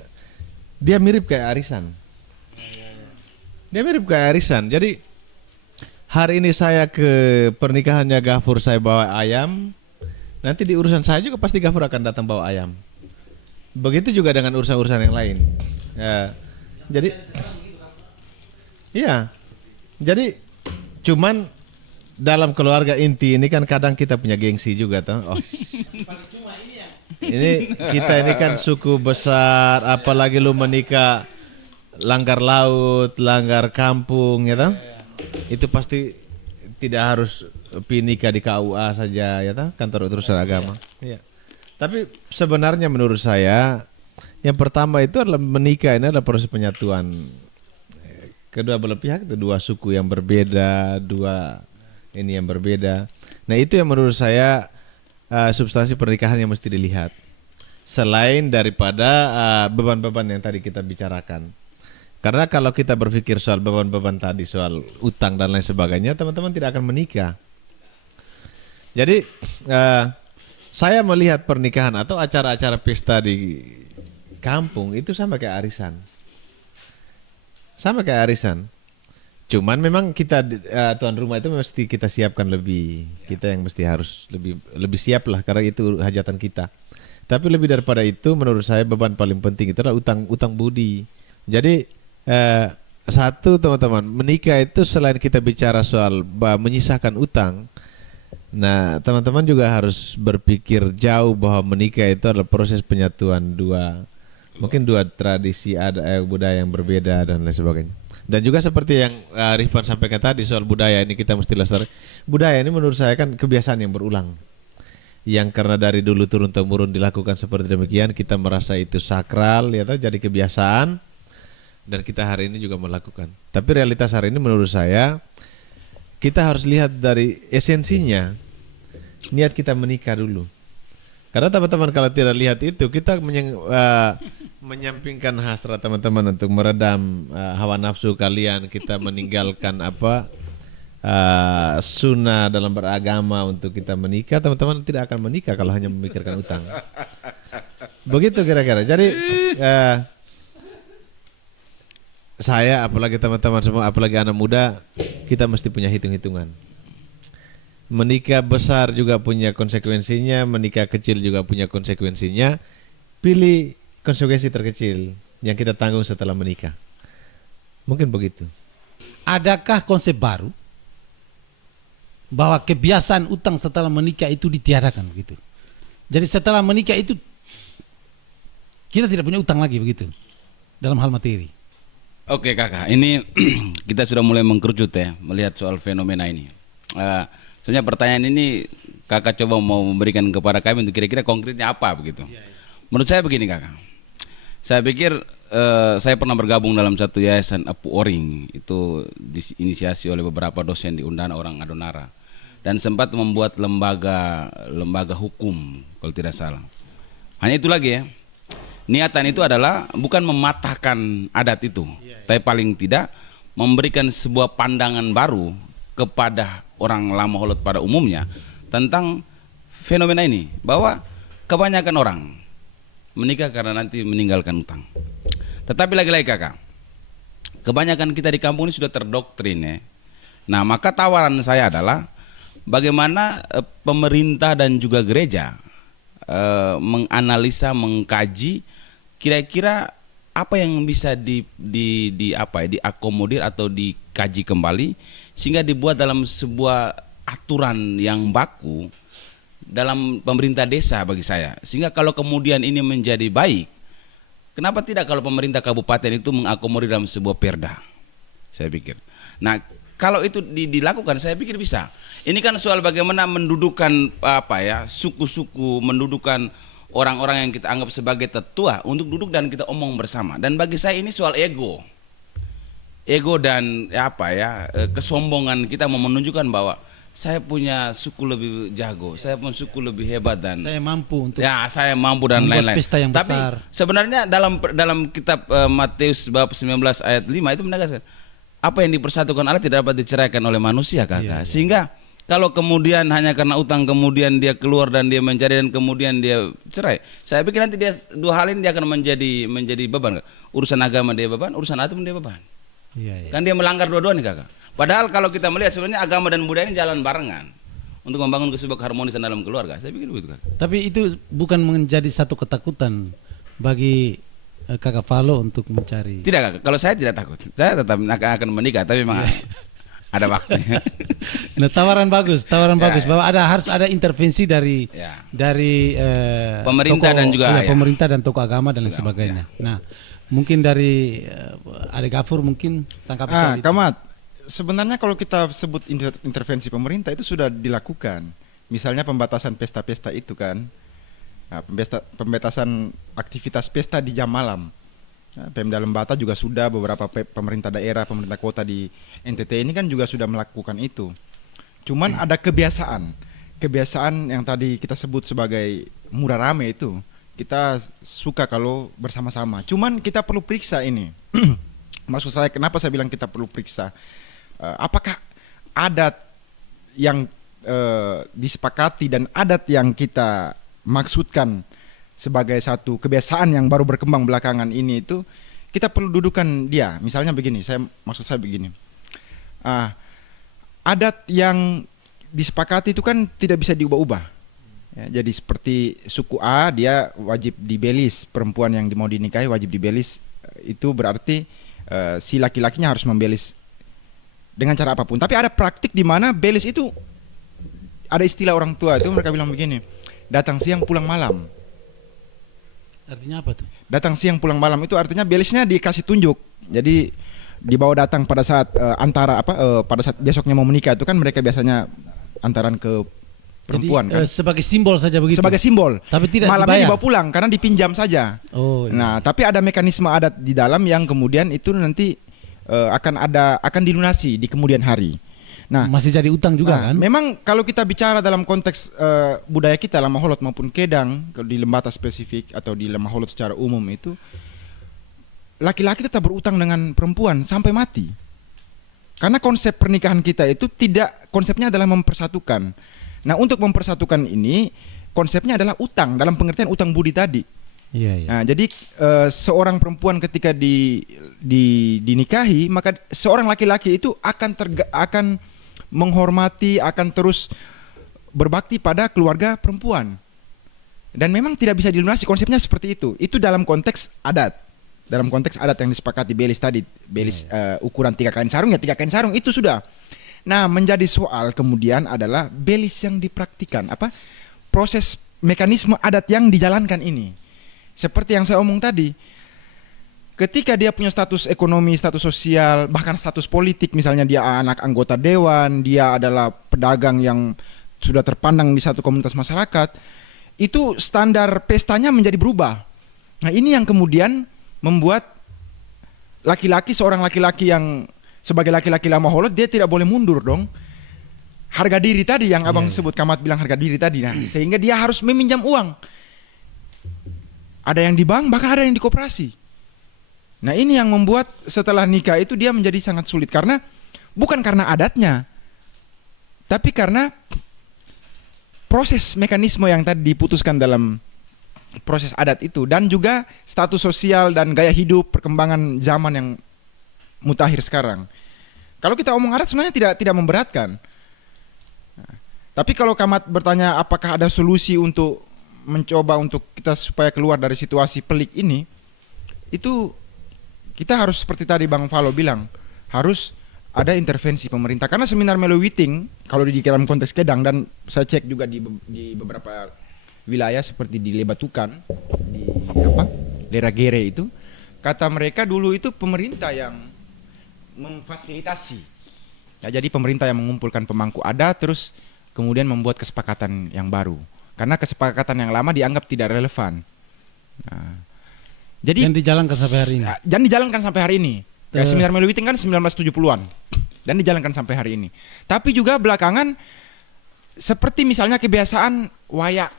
dia mirip kayak arisan. Dia mirip kayak arisan. Jadi hari ini saya ke pernikahannya Gafur, saya bawa ayam. Nanti di urusan saya juga pasti Gafur akan datang bawa ayam. Begitu juga dengan urusan-urusan yang lain. Ya, jadi, iya. Jadi cuman dalam keluarga inti ini kan kadang kita punya gengsi juga toh. Oh, ini kita ini kan suku besar, apalagi lu menikah langgar laut, langgar kampung ya toh. Itu pasti tidak harus nikah di KUA saja ya toh, kantor urusan agama. Iya. Tapi sebenarnya menurut saya yang pertama itu adalah menikah ini adalah proses penyatuan kedua belah pihak, itu dua suku yang berbeda, dua ini yang berbeda. Nah, itu yang menurut saya substansi pernikahan yang mesti dilihat. Selain daripada beban-beban yang tadi kita bicarakan. Karena kalau kita berpikir soal beban-beban tadi, soal utang dan lain sebagainya, teman-teman tidak akan menikah. Jadi saya melihat pernikahan atau acara-acara pesta di kampung itu sama kayak arisan. Sama kayak arisan. Cuman memang kita tuan rumah itu mesti kita siapkan lebih. Kita yang mesti harus lebih siap lah karena itu hajatan kita. Tapi lebih daripada itu menurut saya beban paling penting itu adalah utang budi. Jadi satu teman-teman, menikah itu selain kita bicara soal menyisakan utang, nah teman-teman juga harus berpikir jauh bahwa menikah itu adalah proses penyatuan mungkin dua tradisi budaya yang berbeda dan lain sebagainya. Dan juga seperti yang Rifan sampaikan tadi soal budaya ini kita mesti lestari. Budaya ini menurut saya kan kebiasaan yang berulang. Yang karena dari dulu turun temurun dilakukan seperti demikian, kita merasa itu sakral, ya tahu, jadi kebiasaan, dan kita hari ini juga melakukan. Tapi realitas hari ini menurut saya kita harus lihat dari esensinya, niat kita menikah dulu. Karena teman-teman kalau tidak lihat itu, kita menyampingkan hasrat teman-teman untuk meredam hawa nafsu kalian, kita meninggalkan sunnah dalam beragama untuk kita menikah. Teman-teman tidak akan menikah kalau hanya memikirkan utang. Begitu kira-kira. Jadi saya, apalagi teman-teman semua, apalagi anak muda, kita mesti punya hitung-hitungan. Menikah besar juga punya konsekuensinya, menikah kecil juga punya konsekuensinya. Pilih konsekuensi terkecil yang kita tanggung setelah menikah. Mungkin begitu. Adakah konsep baru bahwa kebiasaan utang setelah menikah itu ditiadakan begitu? Jadi setelah menikah itu kita tidak punya utang lagi begitu dalam hal materi. Oke kakak, ini kita sudah mulai mengkerucut ya melihat soal fenomena ini. Sebenarnya pertanyaan ini kakak coba mau memberikan kepada kami untuk kira-kira konkretnya apa begitu. Menurut saya begini kakak, saya pikir saya pernah bergabung dalam satu yayasan Apu Oring, itu diinisiasi oleh beberapa dosen di Undana orang Adonara, dan sempat membuat lembaga hukum kalau tidak salah. Hanya itu lagi ya, niatan itu adalah bukan mematahkan adat itu, tapi paling tidak memberikan sebuah pandangan baru kepada orang lama holot pada umumnya tentang fenomena ini, bahwa kebanyakan orang menikah karena nanti meninggalkan utang. Tetapi lagi-lagi kakak, kebanyakan kita di kampung ini sudah terdoktrin ya. Nah maka tawaran saya adalah bagaimana pemerintah dan juga gereja menganalisa, mengkaji kira-kira apa yang bisa diakomodir atau dikaji kembali sehingga dibuat dalam sebuah aturan yang baku dalam pemerintah desa bagi saya. Sehingga kalau kemudian ini menjadi baik, kenapa tidak kalau pemerintah kabupaten itu mengakomodir dalam sebuah perda? Saya pikir. Nah, kalau itu dilakukan saya pikir bisa. Ini kan soal bagaimana mendudukan suku-suku, mendudukan orang-orang yang kita anggap sebagai tetua untuk duduk dan kita omong bersama. Dan bagi saya ini soal ego dan kesombongan kita mau menunjukkan bahwa saya punya suku lebih jago, saya punya suku lebih hebat, dan saya mampu untuk saya mampu dan membuat lain-lain. pesta yang Tapi besar. sebenarnya dalam kitab Matius bab 19 ayat 5 itu menegaskan apa yang dipersatukan Allah tidak dapat diceraikan oleh manusia kakak. Sehingga kalau kemudian hanya karena utang kemudian dia keluar dan dia mencari dan kemudian dia cerai, saya pikir nanti dia dua hal ini dia akan menjadi beban. Urusan agama dia beban, urusan atom dia beban. Kan dia melanggar dua-duanya kakak. Padahal kalau kita melihat sebenarnya agama dan budaya ini jalan barengan untuk membangun sebuah keharmonisan dalam keluarga. Saya pikir begitu kakak. Tapi itu bukan menjadi satu ketakutan bagi kakak Valo untuk mencari. Tidak kakak, kalau saya tidak takut. Saya tetap akan menikah, tapi memang ada waktunya. Nah, tawaran bagus bahwa harus ada intervensi dari pemerintah tokoh, dan juga pemerintah dan tokoh agama dan lain sebagainya. Nah, mungkin dari Ade Gafur mungkin tangkap soal itu. Kamat, sebenarnya kalau kita sebut intervensi pemerintah itu sudah dilakukan. Misalnya pembatasan pesta-pesta itu kan. Nah, pembatasan aktivitas pesta di jam malam. Nah, Pemda Lembata juga sudah, beberapa pemerintah daerah, pemerintah kota di NTT ini kan juga sudah melakukan itu. Cuman ada kebiasaan yang tadi kita sebut sebagai murah rame itu. Kita suka kalau bersama-sama. Cuman kita perlu periksa ini. Maksud saya kenapa saya bilang kita perlu periksa? Apakah adat yang disepakati dan adat yang kita maksudkan sebagai satu kebiasaan yang baru berkembang belakangan ini itu kita perlu dudukan dia. Misalnya begini, maksud saya begini. Adat yang disepakati itu kan tidak bisa diubah-ubah. Ya, jadi seperti suku A dia wajib dibelis, perempuan yang mau dinikahi wajib dibelis, itu berarti si laki-lakinya harus membelis dengan cara apapun. Tapi ada praktik di mana belis itu ada istilah orang tua itu mereka bilang begini, datang siang pulang malam. Artinya apa tuh? Datang siang pulang malam itu artinya belisnya dikasih tunjuk. Jadi dibawa datang pada saat pada saat besoknya mau menikah itu kan mereka biasanya antaran ke perempuan Jadi, kan. sebagai simbol saja begitu. Sebagai simbol. Tapi tidak Malamnya dibayar. dibawa pulang karena dipinjam saja. Oh, iya. Nah, tapi ada mekanisme adat di dalam yang kemudian itu nanti akan dilunasi di kemudian hari. Nah, Masih jadi utang juga kan? memang kalau kita bicara dalam konteks budaya kita Lamaholot maupun Kedang, kalau di Lembata spesifik atau di Lamaholot secara umum itu laki-laki tetap berutang dengan perempuan sampai mati. Karena konsep pernikahan kita itu konsepnya adalah mempersatukan. Nah, untuk mempersatukan ini konsepnya adalah utang dalam pengertian utang budi tadi. Iya, iya. Nah, jadi seorang perempuan ketika dinikahi, maka seorang laki-laki itu akan menghormati, akan terus berbakti pada keluarga perempuan. Dan memang tidak bisa dilunasi, konsepnya seperti itu. Itu dalam konteks adat. Dalam konteks adat yang disepakati belis tadi, belis ukuran 3 kain sarung ya 3 kain sarung itu sudah. Nah, menjadi soal kemudian adalah belis yang dipraktikan, proses mekanisme adat yang dijalankan ini. Seperti yang saya omong tadi, ketika dia punya status ekonomi, status sosial, bahkan status politik, misalnya dia anak anggota dewan, dia adalah pedagang yang sudah terpandang di satu komunitas masyarakat, itu standar pestanya menjadi berubah. Nah, ini yang kemudian membuat seorang laki-laki yang sebagai laki-laki Lamaholot, dia tidak boleh mundur dong. Harga diri tadi yang abang sebut, Kamat bilang harga diri tadi, nah, sehingga dia harus meminjam uang. Ada yang di bank, bahkan ada yang di koperasi. Nah, ini yang membuat setelah nikah itu dia menjadi sangat sulit, karena bukan karena adatnya, tapi karena proses mekanisme yang tadi diputuskan dalam proses adat itu, dan juga status sosial dan gaya hidup, perkembangan zaman yang mutakhir sekarang. Kalau kita omong adat sebenarnya tidak memberatkan. Nah, tapi kalau Kamat bertanya apakah ada solusi untuk mencoba untuk kita supaya keluar dari situasi pelik ini, itu kita harus seperti tadi Bang Valo bilang, harus ada intervensi pemerintah. Karena seminar Melowiting kalau di dalam konteks Kedang, dan saya cek juga di beberapa wilayah seperti di Lebatukan, di Leragere itu, kata mereka dulu itu pemerintah yang memfasilitasi. Ya, jadi pemerintah yang mengumpulkan pemangku adat, terus kemudian membuat kesepakatan yang baru. Karena kesepakatan yang lama dianggap tidak relevan. Nah, jadi Dan dijalankan sampai hari ini. Dan dijalankan sampai hari ini. Ya, seminar Melowiting kan 1970-an dan dijalankan sampai hari ini. Tapi juga belakangan seperti misalnya kebiasaan wayak.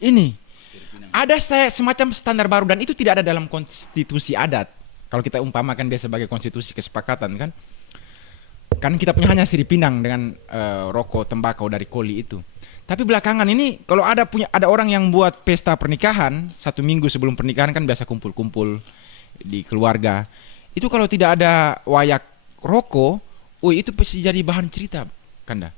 Ini ada semacam standar baru, dan itu tidak ada dalam konstitusi adat. Kalau kita umpamakan dia sebagai konstitusi kesepakatan kan kita punya hanya Sirip Pinang dengan rokok tembakau dari Koli itu. Tapi belakangan ini kalau ada orang yang buat pesta pernikahan 1 minggu sebelum pernikahan, kan biasa kumpul-kumpul di keluarga. Itu kalau tidak ada wayak rokok, itu pasti jadi bahan cerita, Kanda.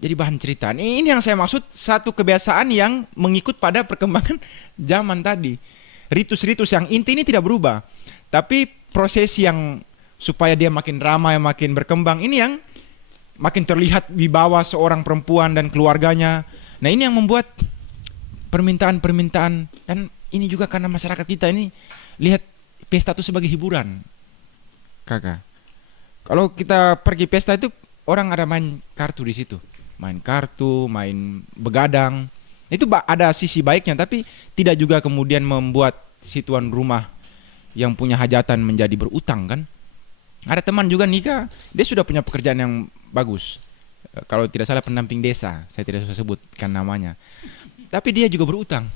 Jadi bahan cerita. Ini yang saya maksud, satu kebiasaan yang mengikut pada perkembangan zaman tadi. Ritus-ritus yang inti ini tidak berubah, tapi prosesi yang supaya dia makin ramai, makin berkembang, ini yang makin terlihat di bawah seorang perempuan dan keluarganya. Nah, ini yang membuat permintaan, dan ini juga karena masyarakat kita ini lihat pesta itu sebagai hiburan, Kakak. Kalau kita pergi pesta itu orang ada main kartu di situ, main begadang. Itu ada sisi baiknya, tapi tidak juga kemudian membuat si tuan rumah yang punya hajatan menjadi berutang kan. Ada teman juga nikah, dia sudah punya pekerjaan yang bagus. Kalau tidak salah pendamping desa, saya tidak usah sebutkan namanya. Tapi dia juga berutang.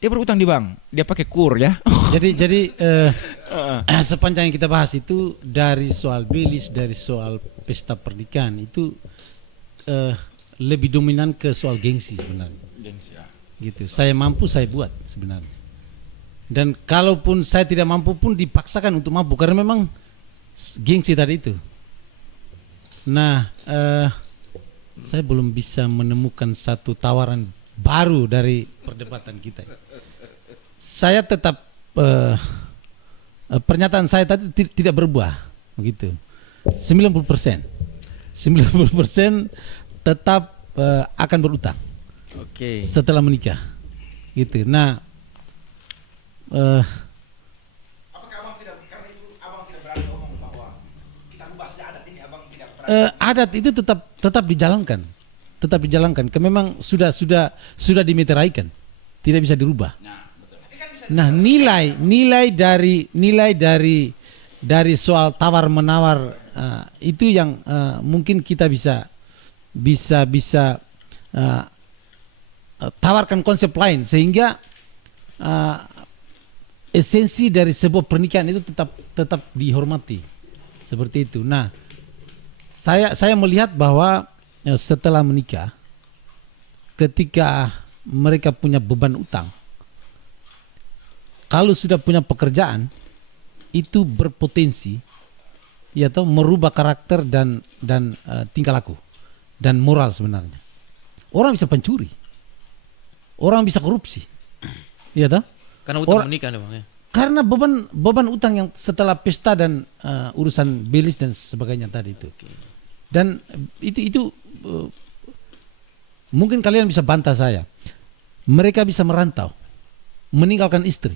Dia berutang di bank, dia pakai kur ya. Jadi sepanjang yang kita bahas itu dari soal belis, dari soal pesta pernikahan itu lebih dominan ke soal gengsi sebenarnya. Gengsi ya. Gitu. Saya mampu, saya buat sebenarnya. Dan kalaupun saya tidak mampu pun dipaksakan untuk mampu karena memang gengsi tadi itu. Nah, saya belum bisa menemukan satu tawaran baru dari perdebatan kita. Saya tetap pernyataan saya tadi tidak berubah begitu. 90%. 90% tetap akan berutang Oke. setelah menikah. Gitu. Nah, adat itu tetap dijalankan, memang sudah dimeteraikan, tidak bisa dirubah. Nah, nilai dari soal tawar menawar itu yang mungkin kita bisa tawarkan konsep lain sehingga esensi dari sebuah pernikahan itu tetap dihormati seperti itu. Nah, saya melihat bahwa setelah menikah, ketika mereka punya beban utang, kalau sudah punya pekerjaan, itu berpotensi ya toh merubah karakter dan tingkah laku dan moral sebenarnya. Orang bisa pencuri, orang bisa korupsi, ya toh. Karena utang menikah nih Bang ya. Karena beban utang yang setelah pesta dan urusan belis dan sebagainya tadi itu. Dan itu mungkin kalian bisa bantah saya. Mereka bisa merantau, meninggalkan istri,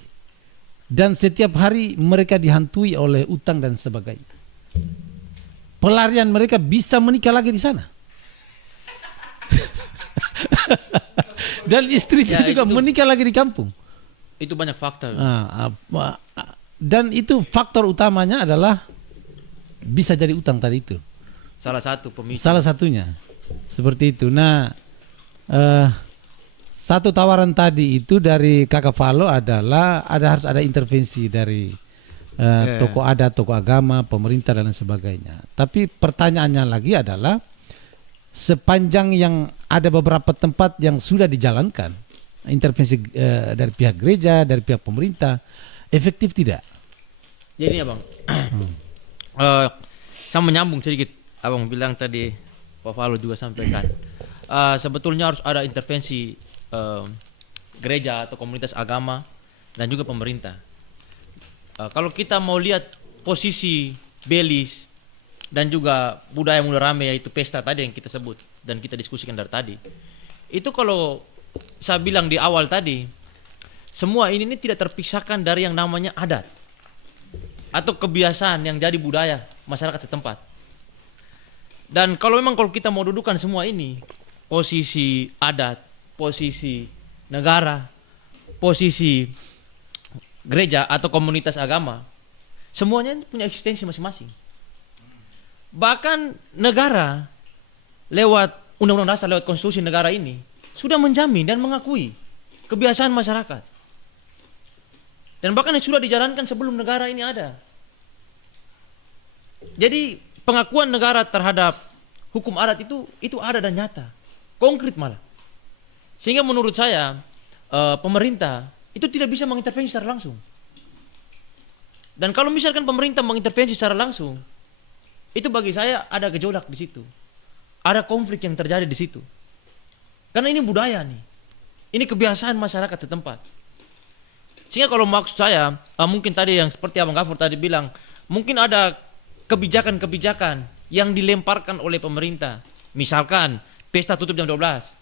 dan setiap hari mereka dihantui oleh utang dan sebagainya. Pelarian mereka bisa menikah lagi di sana. Dan istrinya Ya, juga itu- menikah lagi di kampung. Itu banyak fakta. Dan itu faktor utamanya adalah bisa jadi utang tadi itu. Salah satu pemicu. Salah satunya seperti itu. Nah, satu tawaran tadi itu dari Kakak Valo adalah harus ada intervensi dari tokoh adat, tokoh agama, pemerintah dan lain sebagainya. Tapi pertanyaannya lagi adalah sepanjang yang ada beberapa tempat yang sudah dijalankan intervensi dari pihak gereja, dari pihak pemerintah, efektif tidak? Jadi ya Bang, saya menyambung sedikit Abang bilang tadi, Pak Valo juga sampaikan. Sebetulnya harus ada intervensi gereja atau komunitas agama dan juga pemerintah. Kalau kita mau lihat posisi belis dan juga budaya muda rame, yaitu pesta tadi yang kita sebut dan kita diskusikan dari tadi, itu kalau saya bilang di awal tadi, semua ini tidak terpisahkan dari yang namanya adat atau kebiasaan yang jadi budaya masyarakat setempat. Dan kalau kita mau dudukan semua ini, posisi adat, posisi negara, posisi gereja atau komunitas agama, semuanya punya eksistensi masing-masing. Bahkan negara lewat undang-undang dasar, lewat konstitusi negara ini sudah menjamin dan mengakui kebiasaan masyarakat. Dan bahkan yang sudah dijalankan sebelum negara ini ada. Jadi pengakuan negara terhadap hukum adat itu ada dan nyata, konkret malah. Sehingga menurut saya pemerintah itu tidak bisa mengintervensi secara langsung. Dan kalau misalkan pemerintah mengintervensi secara langsung, itu bagi saya ada gejolak di situ, ada konflik yang terjadi di situ. Karena ini budaya nih, ini kebiasaan masyarakat setempat. Sehingga kalau maksud saya, mungkin tadi yang seperti Abang Gafur tadi bilang, mungkin ada kebijakan-kebijakan yang dilemparkan oleh pemerintah. Misalkan pesta tutup jam 12.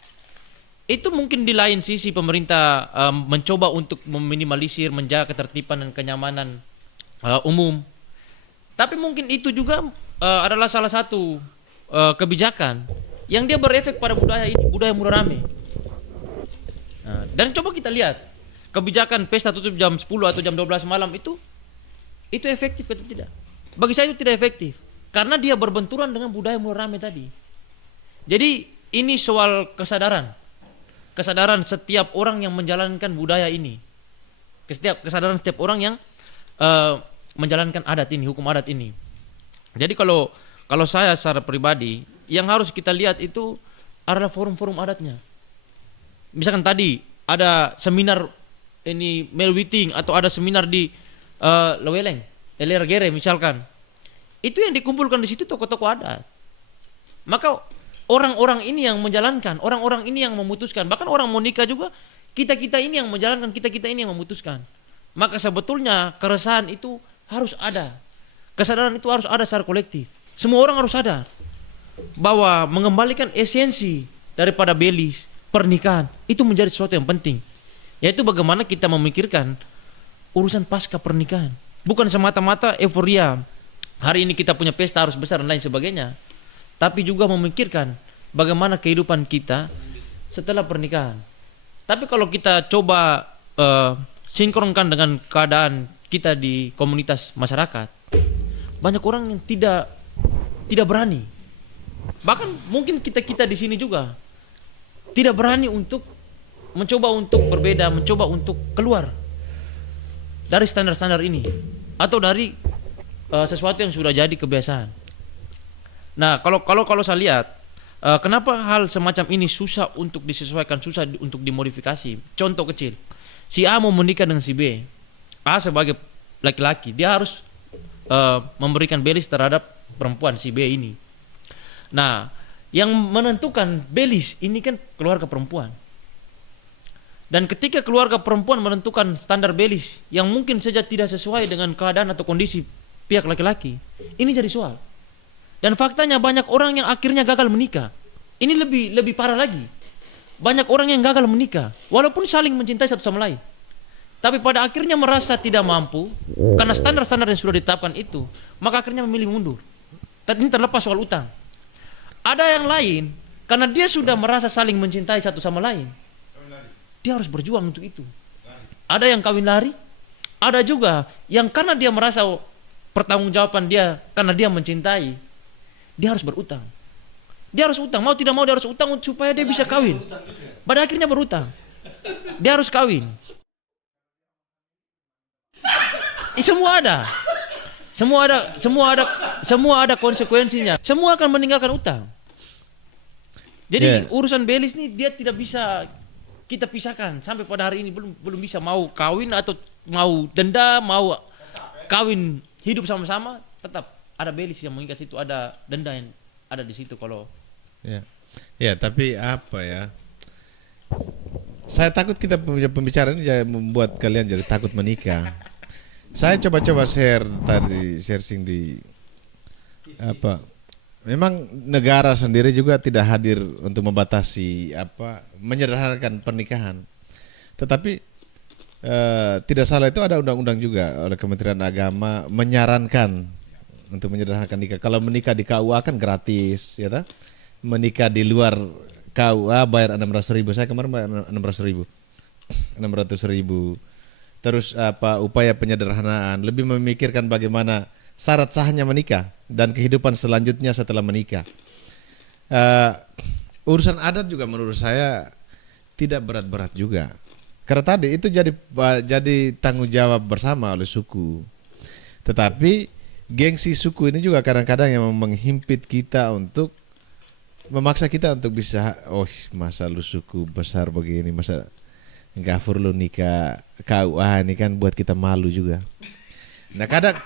Itu mungkin di lain sisi pemerintah mencoba untuk meminimalisir, menjaga ketertiban dan kenyamanan umum. Tapi mungkin itu juga adalah salah satu kebijakan yang dia berefek pada budaya ini, budaya muda rame. Dan coba kita lihat kebijakan pesta tutup jam 10 atau jam 12 malam itu efektif atau tidak? Bagi saya itu tidak efektif karena dia berbenturan dengan budaya muda rame tadi. Jadi ini soal kesadaran setiap orang yang menjalankan budaya ini, kesadaran setiap orang yang menjalankan adat ini, hukum adat ini. Jadi kalau saya secara pribadi, yang harus kita lihat itu adalah forum-forum adatnya. Misalkan tadi ada seminar ini Melwiting atau ada seminar di Leweleng, LRGR misalkan, itu yang dikumpulkan di situ tokoh-tokoh adat. Maka orang-orang ini yang menjalankan, orang-orang ini yang memutuskan. Bahkan orang mau nikah juga kita ini yang menjalankan, kita ini yang memutuskan. maka sebetulnya keresahan itu harus ada. Kesadaran itu harus ada secara kolektif. Semua orang harus sadar bahwa mengembalikan esensi daripada belis, pernikahan, itu menjadi sesuatu yang penting. Yaitu bagaimana kita memikirkan urusan pasca pernikahan. Bukan semata-mata euforia, hari ini kita punya pesta harus besar dan lain sebagainya. Tapi juga memikirkan bagaimana kehidupan kita setelah pernikahan. Tapi kalau kita coba sinkronkan dengan keadaan kita di komunitas masyarakat, banyak orang yang tidak berani. Bahkan mungkin kita di sini juga tidak berani untuk mencoba untuk berbeda, mencoba untuk keluar dari standar-standar ini atau dari sesuatu yang sudah jadi kebiasaan. Nah, kalau saya lihat, kenapa hal semacam ini susah untuk disesuaikan, susah untuk dimodifikasi. Contoh kecil, si A mau menikah dengan si B. A sebagai laki-laki, dia harus memberikan belis terhadap perempuan si B ini. Nah, yang menentukan belis ini kan keluarga perempuan. Dan ketika keluarga perempuan menentukan standar belis yang mungkin saja tidak sesuai dengan keadaan atau kondisi pihak laki-laki, ini jadi soal. Dan faktanya banyak orang yang akhirnya gagal menikah. Ini lebih parah lagi. Banyak orang yang gagal menikah walaupun saling mencintai satu sama lain. Tapi pada akhirnya merasa tidak mampu karena standar-standar yang sudah ditetapkan itu, maka akhirnya memilih mundur. Ini terlepas soal utang. Ada yang lain karena dia sudah merasa saling mencintai satu sama lain, dia harus berjuang untuk itu. Ada yang kawin lari, ada juga yang karena dia merasa pertanggungjawaban dia karena dia mencintai, dia harus berutang. Dia harus utang, mau tidak mau dia harus utang supaya dia bisa kawin. Pada akhirnya berutang. Dia harus kawin. Semua ada konsekuensinya. Semua akan meninggalkan utang. Jadi urusan belis ini dia tidak bisa kita pisahkan sampai pada hari ini belum bisa mau kawin atau mau denda, mau kawin hidup sama-sama, tetap ada belis yang mengikat situ, ada denda yang ada di situ kalau. Ya, tapi apa ya? Saya takut kita punya pembicaraan ini membuat kalian jadi takut menikah. Saya coba-coba sharing di apa? Memang negara sendiri juga tidak hadir untuk membatasi menyederhanakan pernikahan. Tetapi tidak salah itu ada undang-undang juga oleh Kementerian Agama menyarankan untuk menyederhanakan nikah. Kalau menikah di KUA kan gratis, ya tak? Menikah di luar KUA bayar 600.000. Saya kemarin bayar 600.000. Terus upaya penyederhanaan, lebih memikirkan bagaimana syarat sahnya menikah dan kehidupan selanjutnya setelah menikah. Urusan adat juga menurut saya tidak berat-berat juga. Karena tadi itu jadi tanggung jawab bersama oleh suku. Tetapi gengsi suku ini juga kadang-kadang yang menghimpit kita untuk memaksa kita untuk bisa, masa lu suku besar begini, masa gafur lu nikah KUA ini kan buat kita malu juga. Nah kadang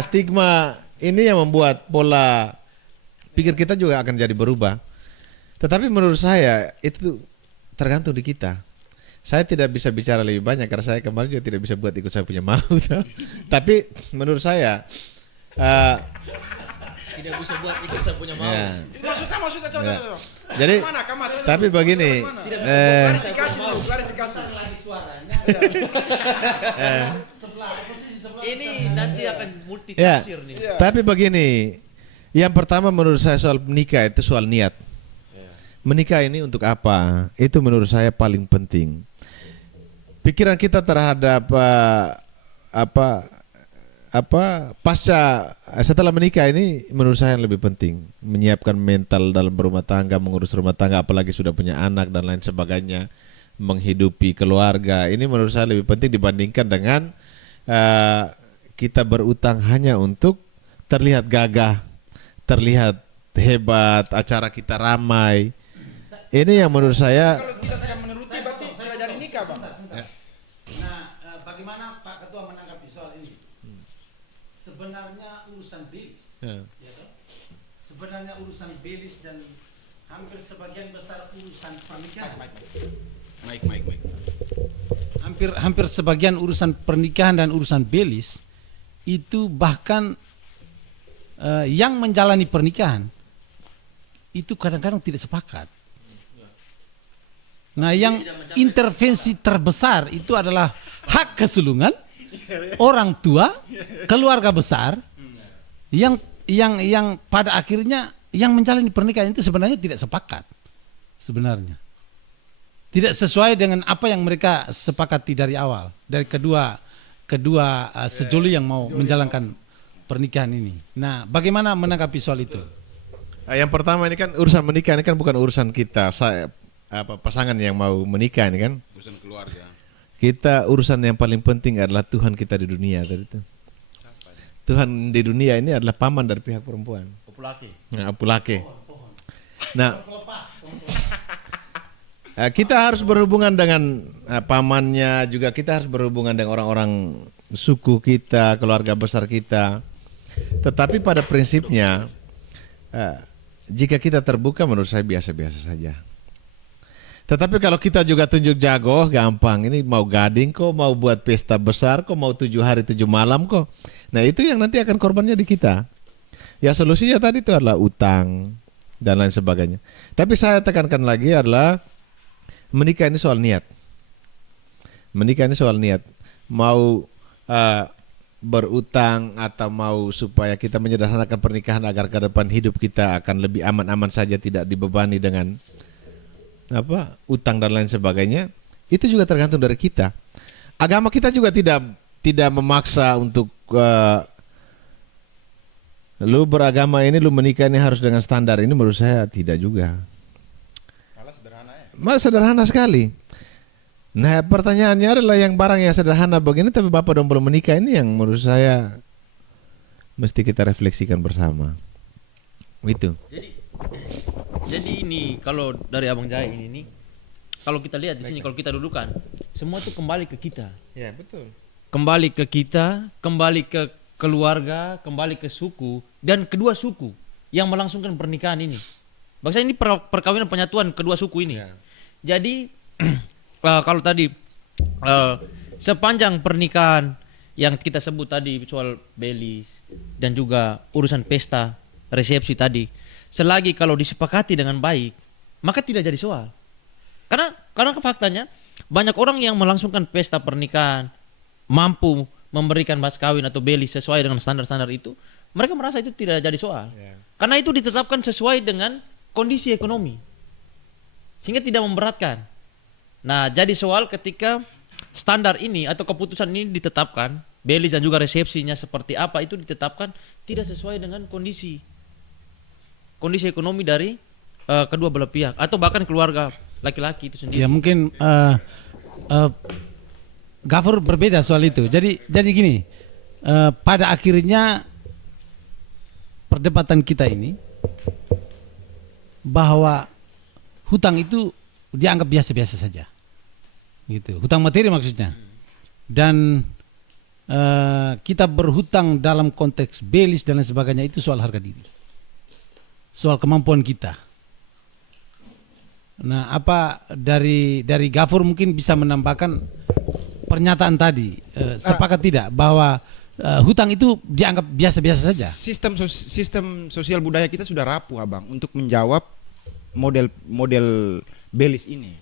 stigma ini yang membuat pola pikir kita juga akan jadi berubah. Tetapi menurut saya itu tergantung di kita. Saya tidak bisa bicara lebih banyak karena saya kemarin juga tidak bisa buat ikut saya punya mau. Tapi menurut saya Tidak bisa buat ikut saya punya mau. ya. Maksudnya coba. Jadi tapi begini klarifikasi. Ini nanti akan multi ya, tafsir nih. tapi begini, yang pertama menurut saya soal menikah itu soal niat. Menikah ini untuk apa? Itu menurut saya paling penting. Pikiran kita terhadap pasca setelah menikah ini menurut saya yang lebih penting. Menyiapkan mental dalam berumah tangga, mengurus rumah tangga, apalagi sudah punya anak dan lain sebagainya, menghidupi keluarga. Ini menurut saya lebih penting dibandingkan dengan kita berutang hanya untuk terlihat gagah, terlihat hebat, acara kita ramai. Ini yang menurut saya. Kalau kita tidak menuruti berarti tidak jadi nikah, Bang. Nah, bagaimana Pak Ketua menanggapi soal ini? Sebenarnya urusan belis, ya toh? Sebenarnya urusan belis dan hampir sebagian besar urusan pernikahan. Baik. Hampir hampir sebagian urusan pernikahan dan urusan belis itu bahkan yang menjalani pernikahan itu kadang-kadang tidak sepakat. Nah, yang intervensi terbesar itu adalah hak kesulungan orang tua, keluarga besar yang pada akhirnya yang menjalani pernikahan itu sebenarnya tidak sepakat. Sebenarnya tidak sesuai dengan apa yang mereka sepakati dari awal, dari kedua sejoli yang mau menjalankan pernikahan ini. Nah, bagaimana menanggapi soal itu? Yang pertama ini kan urusan menikah ini kan bukan urusan kita, pasangan yang mau menikah ini kan. Urusan keluarga. Kita urusan yang paling penting adalah Tuhan kita di dunia tadi itu. Tuhan di dunia ini adalah paman dari pihak perempuan. Nah, apulake. Nah, kita harus berhubungan dengan pamannya, juga kita harus berhubungan dengan orang-orang suku kita, keluarga besar kita. Tetapi pada prinsipnya, jika kita terbuka menurut saya biasa-biasa saja. Tetapi kalau kita juga tunjuk jago, gampang. Ini mau gading kok, mau buat pesta besar kok, mau 7 hari 7 malam kok. Nah itu yang nanti akan korbannya di kita. Ya solusinya tadi itu adalah utang dan lain sebagainya. Tapi saya tekankan lagi adalah menikah ini soal niat. Menikah ini soal niat. Mau berutang atau mau supaya kita menyederhanakan pernikahan agar ke depan hidup kita akan lebih aman-aman saja, tidak dibebani dengan utang dan lain sebagainya, itu juga tergantung dari kita. Agama kita juga tidak memaksa untuk lu beragama ini, lu menikah ini harus dengan standar ini, menurut saya tidak juga. Malah sederhana sekali. Nah pertanyaannya adalah yang barang yang sederhana begini tapi bapak dong belum menikah, ini yang menurut saya mesti kita refleksikan bersama. Itu. Jadi ini kalau dari Abang Jai ini kalau kita lihat di sini, kalau kita dudukan, semua itu kembali ke kita. Ya betul. Kembali ke kita, kembali ke keluarga, kembali ke suku, dan kedua suku yang melangsungkan pernikahan ini. Bangsa ini perkawinan penyatuan kedua suku ini. Ya. Jadi kalau tadi sepanjang pernikahan yang kita sebut tadi soal belis dan juga urusan pesta, resepsi tadi, selagi kalau disepakati dengan baik, maka tidak jadi soal. Karena faktanya banyak orang yang melangsungkan pesta pernikahan, mampu memberikan mas kawin atau belis sesuai dengan standar-standar itu, mereka merasa itu tidak jadi soal. Karena itu ditetapkan sesuai dengan kondisi ekonomi, sehingga tidak memberatkan. Nah, jadi soal ketika standar ini atau keputusan ini ditetapkan, belis dan juga resepsinya seperti apa itu ditetapkan tidak sesuai dengan kondisi ekonomi dari kedua belah pihak atau bahkan keluarga laki-laki itu sendiri. Ya mungkin Gafur berbeda soal itu. Jadi gini, pada akhirnya perdebatan kita ini bahwa hutang itu dianggap biasa-biasa saja, gitu. Hutang materi maksudnya. Dan kita berhutang dalam konteks belis dan lain sebagainya itu soal harga diri, soal kemampuan kita. Nah, apa dari Gafur mungkin bisa menambahkan pernyataan tadi, sepakat tidak bahwa hutang itu dianggap biasa-biasa saja? Sistem sosial budaya kita sudah rapuh, Abang, untuk menjawab model belis ini.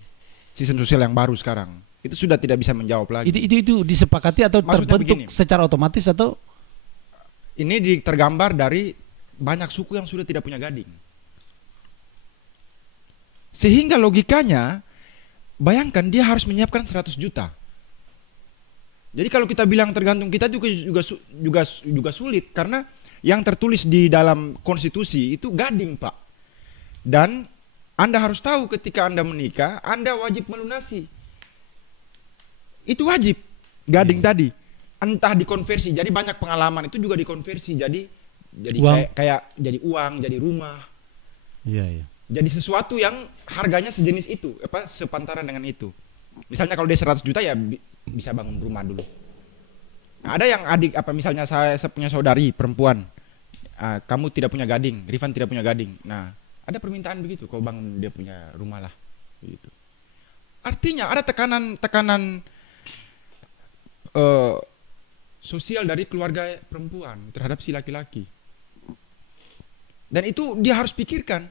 Sistem sosial yang baru sekarang itu sudah tidak bisa menjawab lagi. Itu disepakati atau Maksudnya terbentuk begini, secara otomatis atau ini tergambar dari banyak suku yang sudah tidak punya gading. Sehingga logikanya, bayangkan dia harus menyiapkan 100 juta. Jadi kalau kita bilang tergantung kita juga sulit, karena yang tertulis di dalam konstitusi itu gading, Pak. Dan Anda harus tahu ketika Anda menikah, Anda wajib melunasi. Itu wajib, gading tadi. Entah dikonversi, jadi banyak pengalaman itu juga dikonversi jadi kayak jadi uang, jadi rumah. Iya. Jadi sesuatu yang harganya sejenis itu, sepantaran dengan itu. Misalnya kalau dia 100 juta ya bisa bangun rumah dulu. Nah, ada yang misalnya saya punya saudari perempuan, kamu tidak punya gading, Rifan tidak punya gading. Nah, ada permintaan begitu, kau bangun dia punya rumah lah, begitu. Artinya ada tekanan eh, sosial dari keluarga perempuan terhadap si laki-laki. Dan itu dia harus pikirkan.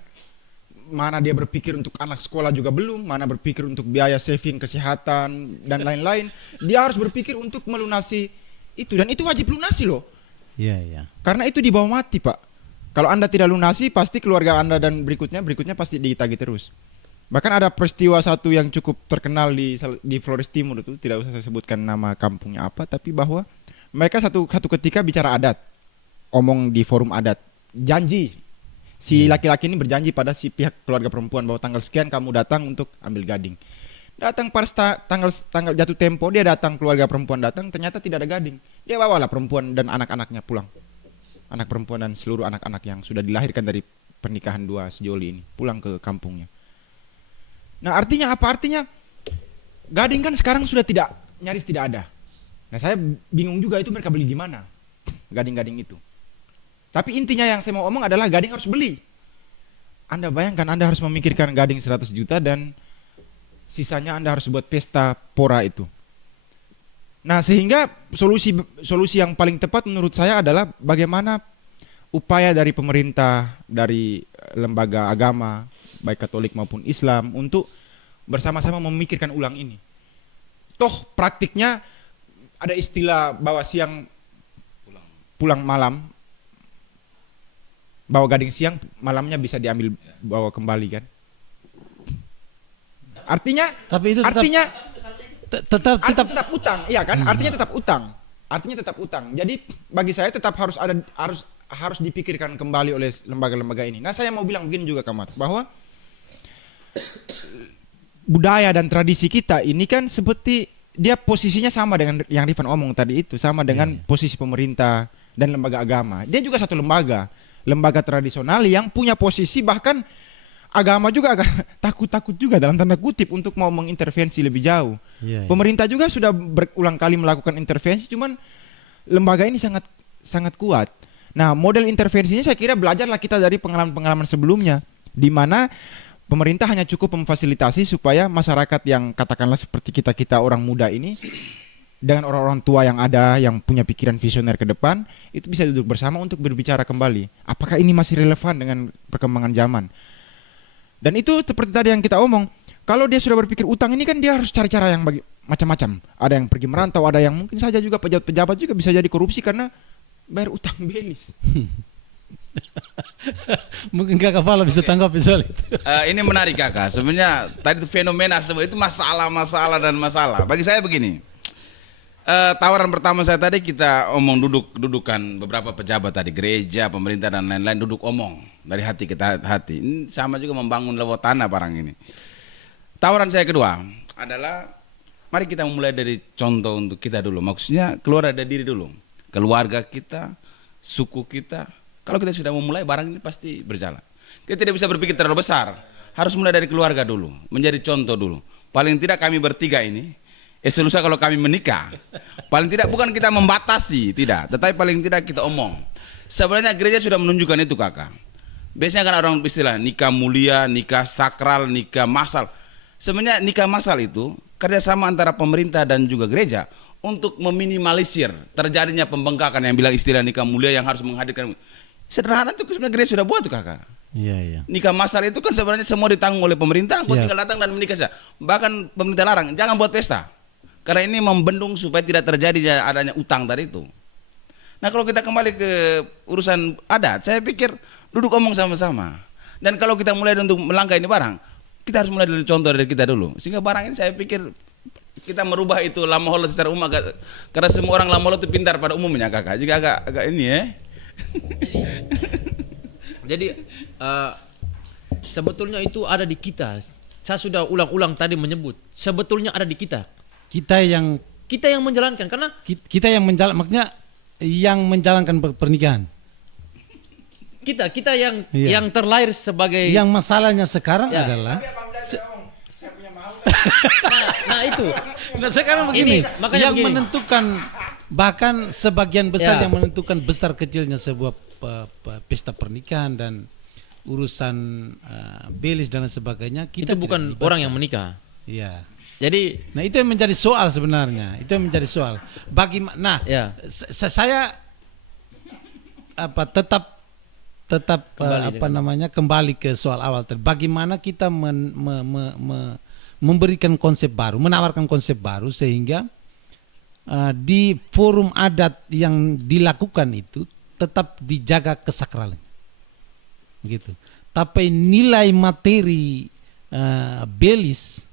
Mana dia berpikir untuk anak sekolah juga belum, mana berpikir untuk biaya saving kesehatan dan lain-lain. Dia harus berpikir untuk melunasi itu, dan itu wajib lunasi loh. Iya, iya. Karena itu di bawah mati, Pak. Kalau Anda tidak lunasi, pasti keluarga Anda dan berikutnya pasti ditagih terus. Bahkan ada peristiwa satu yang cukup terkenal di Flores Timur itu, tidak usah saya sebutkan nama kampungnya apa, tapi bahwa mereka satu ketika bicara adat, omong di forum adat, janji si laki-laki ini berjanji pada si pihak keluarga perempuan bahwa tanggal sekian kamu datang untuk ambil gading. Datang pas tanggal jatuh tempo, dia datang, keluarga perempuan datang, ternyata tidak ada gading. Dia bawalah perempuan dan anak-anaknya pulang. Anak perempuan dan seluruh anak-anak yang sudah dilahirkan dari pernikahan dua sejoli ini pulang ke kampungnya. Nah, artinya apa? Artinya gading kan sekarang sudah nyaris tidak ada. Nah, saya bingung juga itu mereka beli di mana gading-gading itu. Tapi intinya yang saya mau omong adalah gading harus beli. Anda bayangkan Anda harus memikirkan gading 100 juta dan sisanya Anda harus buat pesta pora itu. Nah, sehingga solusi yang paling tepat menurut saya adalah bagaimana upaya dari pemerintah, dari lembaga agama, baik Katolik maupun Islam, untuk bersama-sama memikirkan ulang ini. Toh praktiknya ada istilah bawa siang pulang malam, bawa gading siang, malamnya bisa diambil bawa kembali kan. Artinya Tapi itu tetap utang, iya kan? Artinya tetap utang. Jadi bagi saya tetap harus dipikirkan kembali oleh lembaga-lembaga ini. Nah, saya mau bilang begini juga, Kamat, bahwa budaya dan tradisi kita ini kan seperti dia posisinya sama dengan yang Rifan omong tadi itu, sama dengan posisi pemerintah dan lembaga agama. Dia juga satu lembaga tradisional yang punya posisi, bahkan agama juga agak takut-takut juga dalam tanda kutip untuk mau mengintervensi lebih jauh. Iya, iya. Pemerintah juga sudah berulang kali melakukan intervensi, cuman lembaga ini sangat kuat. Nah, model intervensinya saya kira belajarlah kita dari pengalaman-pengalaman sebelumnya, di mana pemerintah hanya cukup memfasilitasi supaya masyarakat yang katakanlah seperti kita orang muda ini dengan orang-orang tua yang ada, yang punya pikiran visioner ke depan, itu bisa duduk bersama untuk berbicara kembali. Apakah ini masih relevan dengan perkembangan zaman? Dan itu seperti tadi yang kita omong, kalau dia sudah berpikir utang ini kan dia harus cari cara yang macam-macam. Ada yang pergi merantau, ada yang mungkin saja juga pejabat-pejabat juga bisa jadi korupsi karena bayar utang belis. Mungkin Kakak Fala bisa tanggapi soal itu. Ini menarik Kakak. Sebenarnya tadi itu fenomena semua itu masalah dan masalah. Bagi saya begini. Tawaran pertama saya tadi kita omong dudukan beberapa pejabat tadi, gereja, pemerintah dan lain-lain, duduk omong dari hati ke hati. Ini sama juga membangun lewat tanah barang ini. Tawaran saya kedua adalah mari kita mulai dari contoh untuk kita dulu. Maksudnya keluar dari diri dulu, keluarga kita, suku kita. Kalau kita sudah memulai, barang ini pasti berjalan. Kita tidak bisa berpikir terlalu besar. Harus mulai dari keluarga dulu, menjadi contoh dulu. Paling tidak kami bertiga ini, selusa kalau kami menikah, paling tidak bukan kita membatasi, tidak, tetapi paling tidak kita omong. Sebenarnya gereja sudah menunjukkan itu Kakak. Biasanya kan orang istilah nikah mulia, nikah sakral, nikah masal. Sebenarnya nikah masal itu kerjasama antara pemerintah dan juga gereja untuk meminimalisir terjadinya pembengkakan, yang bilang istilah nikah mulia yang harus menghadirkan. Sederhana itu sebenarnya gereja sudah buat tuh Kakak. Iya, iya. Nikah masal itu kan sebenarnya semua ditanggung oleh pemerintah, kau tinggal datang dan menikah saja. Bahkan pemerintah larang, jangan buat pesta. Karena ini membendung supaya tidak terjadi adanya utang tadi itu. Nah, kalau kita kembali ke urusan adat, saya pikir duduk omong sama-sama. Dan kalau kita mulai untuk melangkah ini barang, kita harus mulai dari contoh dari kita dulu. Sehingga barang ini saya pikir kita merubah itu lamaholo secara umum karena semua orang lamaholo itu pintar pada umumnya Kakak. Jika agak ini ya. Jadi sebetulnya itu ada di kita. Saya sudah ulang-ulang tadi menyebut, sebetulnya ada di kita. Kita yang menjalankan, karena kita yang maksudnya yang menjalankan pernikahan. kita yang terlahir sebagai Yang masalahnya sekarang Ya. adalah nah itu. nah, sekarang begini, Makanya yang begini. menentukan bahkan sebagian besar Ya. yang menentukan besar kecilnya sebuah pesta pernikahan dan urusan belis dan lain sebagainya, kita Itu bukan tidak dilibatkan. orang yang menikah. Iya. Jadi Nah, itu yang menjadi soal sebenarnya. Itu yang menjadi soal. Nah, ya saya tetap Kembali kembali ke soal awal tadi. Bagaimana kita memberikan konsep baru, menawarkan konsep baru sehingga di forum adat yang dilakukan itu tetap dijaga kesakralan, gitu. Tapi nilai materi Belis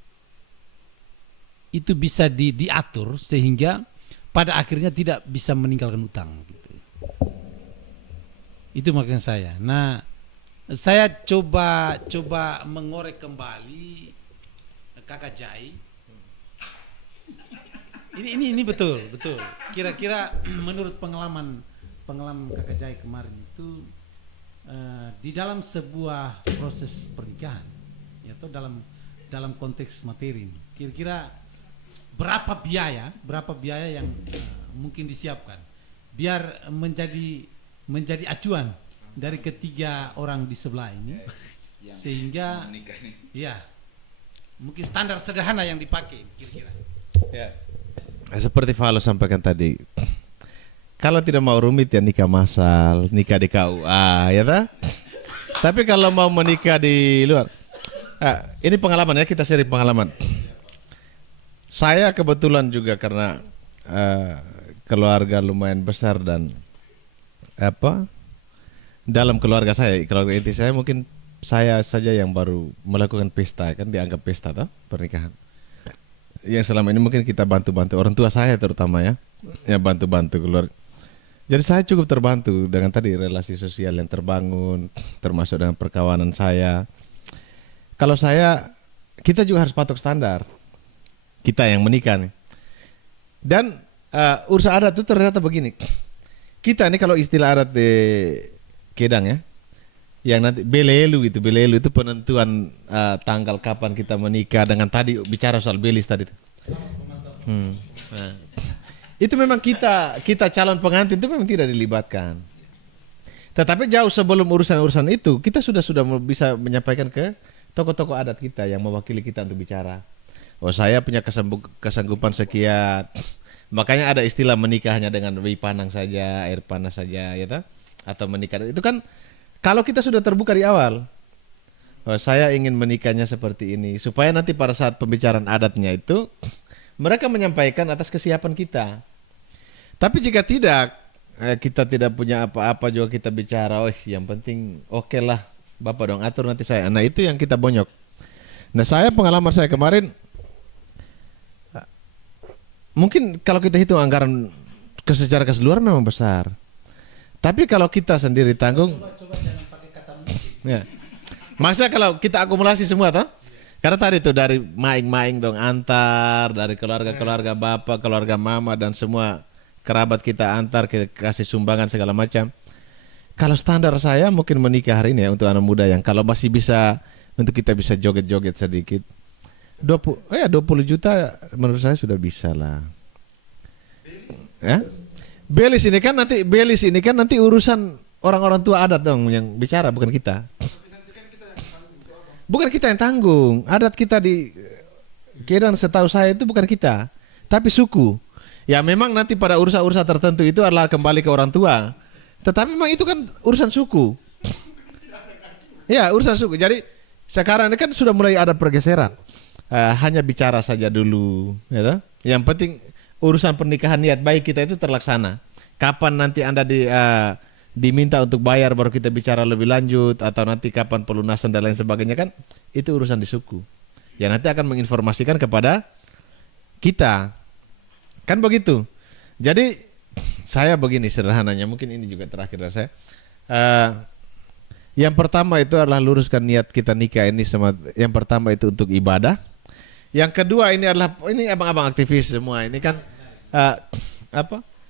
itu bisa diatur sehingga pada akhirnya tidak bisa meninggalkan utang. Gitu. Itu maksud saya. Nah, saya coba mengorek kembali Kakak Jai. Ini betul. Kira-kira menurut pengalaman Kakak Jai kemarin itu di dalam sebuah proses pernikahan, atau dalam konteks materi, kira-kira berapa biaya yang mungkin disiapkan biar menjadi acuan dari ketiga orang di sebelah ini, sehingga ya mungkin standar sederhana yang dipakai kira-kira. Ya. Seperti Valo sampaikan tadi, kalau tidak mau rumit ya nikah massal, nikah di KUA, ya tak? Tapi kalau mau menikah di luar, ini pengalaman ya, kita sharing pengalaman. Saya kebetulan juga karena keluarga lumayan besar dan dalam keluarga inti saya mungkin saya saja yang baru melakukan pesta, kan dianggap pesta toh pernikahan. Yang selama ini mungkin kita bantu-bantu orang tua saya terutama ya bantu-bantu keluarga. Jadi saya cukup terbantu dengan tadi relasi sosial yang terbangun, termasuk dengan perkawanan saya. Kalau kita juga harus patok standar, kita yang menikah nih. Dan urusan adat itu ternyata begini, kita nih kalau istilah adat di Kedang ya, yang nanti belelu itu penentuan tanggal kapan kita menikah, dengan tadi bicara soal belis tadi. Nah. Itu memang kita calon pengantin itu memang tidak dilibatkan. Tetapi jauh sebelum urusan-urusan itu, kita sudah bisa menyampaikan ke tokoh-tokoh adat kita yang mewakili kita untuk bicara. Oh, saya punya kesanggupan sekian. Makanya ada istilah menikah hanya dengan wipanang saja, air panas saja, ya toh? Atau menikah. Itu kan kalau kita sudah terbuka di awal. Oh, saya ingin menikahnya seperti ini, supaya nanti pada saat pembicaraan adatnya itu mereka menyampaikan atas kesiapan kita. Tapi jika tidak, kita tidak punya apa-apa juga kita bicara, yang penting oke lah, Bapak dong atur nanti saya. Nah itu yang kita bonyok. Nah pengalaman saya kemarin, mungkin kalau kita hitung anggaran secara keseluruhan memang besar. Tapi kalau kita sendiri tanggung, Jangan pakai kata mungkin. ya. Maksudnya kalau kita akumulasi semua toh? Karena tadi itu dari maing-maing dong antar, dari keluarga-keluarga bapak, keluarga mama dan semua kerabat kita antar, kita kasih sumbangan segala macam. Kalau standar saya mungkin menikah hari ini ya untuk anak muda yang kalau masih bisa untuk kita bisa joget-joget sedikit. 20 juta menurut saya sudah bisa lah. Ya? Belis ini kan nanti urusan orang-orang tua adat dong yang bicara, bukan kita. Bukan kita yang tanggung. Adat kita di Kedang setahu saya itu bukan kita, tapi suku. Ya memang nanti pada urusan-urusan tertentu itu adalah kembali ke orang tua. Tetapi memang itu kan urusan suku. Ya urusan suku. Jadi sekarang ini kan sudah mulai ada pergeseran. Hanya bicara saja dulu. Ya, yang penting urusan pernikahan niat baik kita itu terlaksana. Kapan nanti Anda diminta untuk bayar baru kita bicara lebih lanjut, atau nanti kapan pelunasan dan lain sebagainya, kan itu urusan di suku. Ya nanti akan menginformasikan kepada kita. Kan begitu. Jadi saya begini sederhananya, mungkin ini juga terakhir dari saya. Yang pertama itu adalah luruskan niat kita nikah ini yang pertama itu untuk ibadah. Yang kedua ini abang-abang aktivis semua ini kan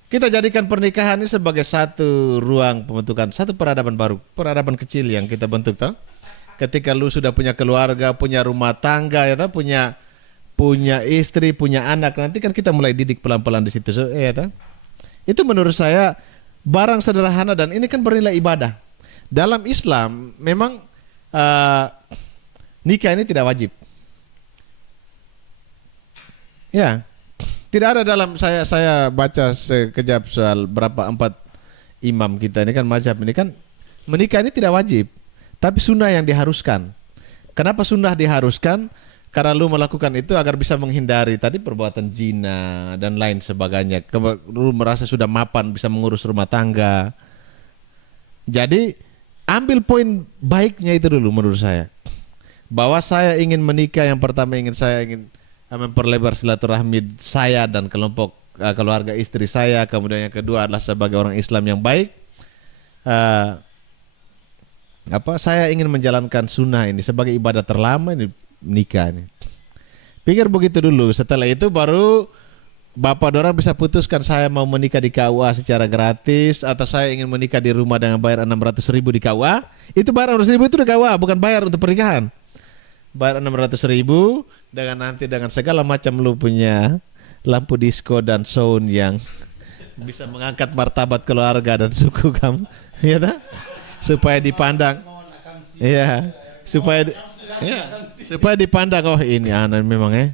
kita jadikan pernikahan ini sebagai satu ruang pembentukan satu peradaban baru, peradaban kecil yang kita bentuk toh. Ketika lu sudah punya keluarga, punya rumah tangga ya toh, punya istri, punya anak, nanti kan kita mulai didik pelan-pelan di situ. Ya toh. Itu menurut saya barang sederhana dan ini kan bernilai ibadah. Dalam Islam memang nikah ini tidak wajib. Ya, tidak ada dalam saya baca sekejap soal berapa 4 imam kita ini kan mazhab ini kan menikah ini tidak wajib, tapi sunnah yang diharuskan. Kenapa sunnah diharuskan? Karena lu melakukan itu agar bisa menghindari tadi perbuatan zina dan lain sebagainya. Lu merasa sudah mapan bisa mengurus rumah tangga. Jadi ambil poin baiknya itu dulu menurut saya. Bahwa saya ingin menikah, yang pertama saya ingin memperlebar silaturahmi saya dan kelompok keluarga istri saya. Kemudian yang kedua adalah sebagai orang Islam yang baik. Saya ingin menjalankan sunnah ini sebagai ibadah terlama ini, nikah ini. Pikir begitu dulu. Setelah itu baru bapak dorang bisa putuskan saya mau menikah di KUA secara gratis atau saya ingin menikah di rumah dengan bayar 600.000 di KUA. Itu bayar 600.000 itu di KUA, bukan bayar untuk pernikahan. Bayar 600.000 dengan segala macam lu punya lampu disco dan sound yang bisa mengangkat martabat keluarga dan suku kamu, ya tak? Supaya dipandang, ya, supaya dipandang, oh ini anak memang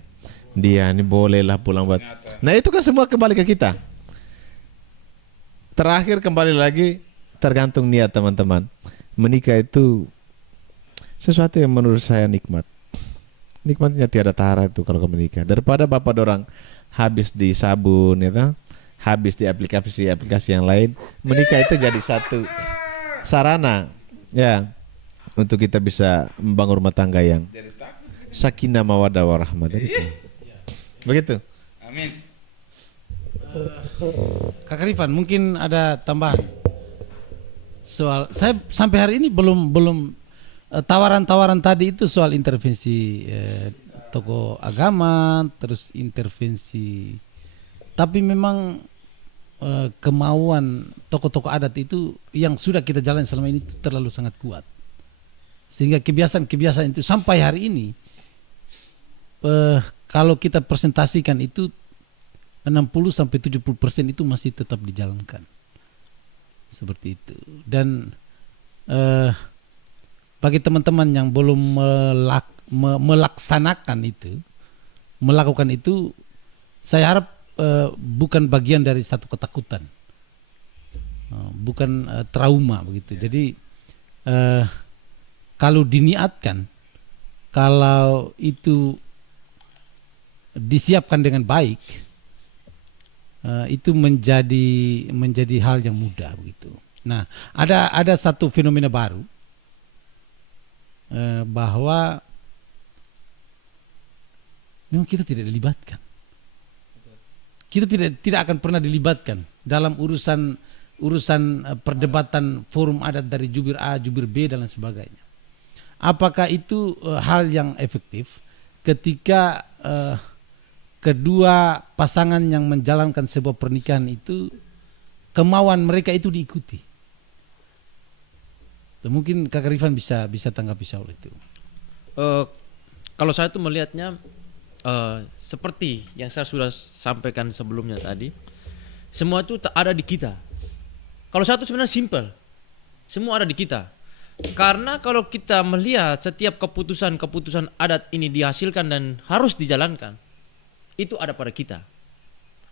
dia ini bolehlah pulang buat. Nah itu kan semua kembali ke kita. Terakhir kembali lagi tergantung niat teman-teman. Menikah itu sesuatu yang menurut saya nikmat. Nikmatnya tiada tara itu kalau menikah. Daripada bapak dorang habis di sabun, ya tak? Habis di aplikasi-aplikasi yang lain, menikah itu jadi satu sarana, ya, untuk kita bisa membangun rumah tangga yang sakinah mawaddah warahmah tadi. Begitu. Amin. Kak Rifan mungkin ada tambahan soal saya sampai hari ini belum tawaran-tawaran tadi itu soal intervensi tokoh agama terus intervensi, tapi memang kemauan tokoh-tokoh adat itu yang sudah kita jalan selama ini itu terlalu sangat kuat sehingga kebiasaan-kebiasaan itu sampai hari ini kalau kita presentasikan itu 60-70% itu masih tetap dijalankan seperti itu. Dan bagi teman-teman yang belum melakukan itu, saya harap bukan bagian dari satu ketakutan, bukan trauma begitu. Jadi kalau diniatkan, kalau itu disiapkan dengan baik, itu menjadi hal yang mudah begitu. Nah, ada satu fenomena baru bahwa memang kita tidak dilibatkan. Kita tidak akan pernah dilibatkan dalam urusan perdebatan forum adat dari jubir A, jubir B dan lain sebagainya. Apakah itu hal yang efektif ketika kedua pasangan yang menjalankan sebuah pernikahan itu kemauan mereka itu diikuti? Mungkin Kak Rifan bisa tanggapi soal itu. Kalau saya tuh melihatnya seperti yang saya sudah sampaikan sebelumnya tadi, semua itu ada di kita. Kalau saya tuh sebenarnya simple, semua ada di kita. Karena kalau kita melihat setiap keputusan adat ini dihasilkan dan harus dijalankan, itu ada pada kita.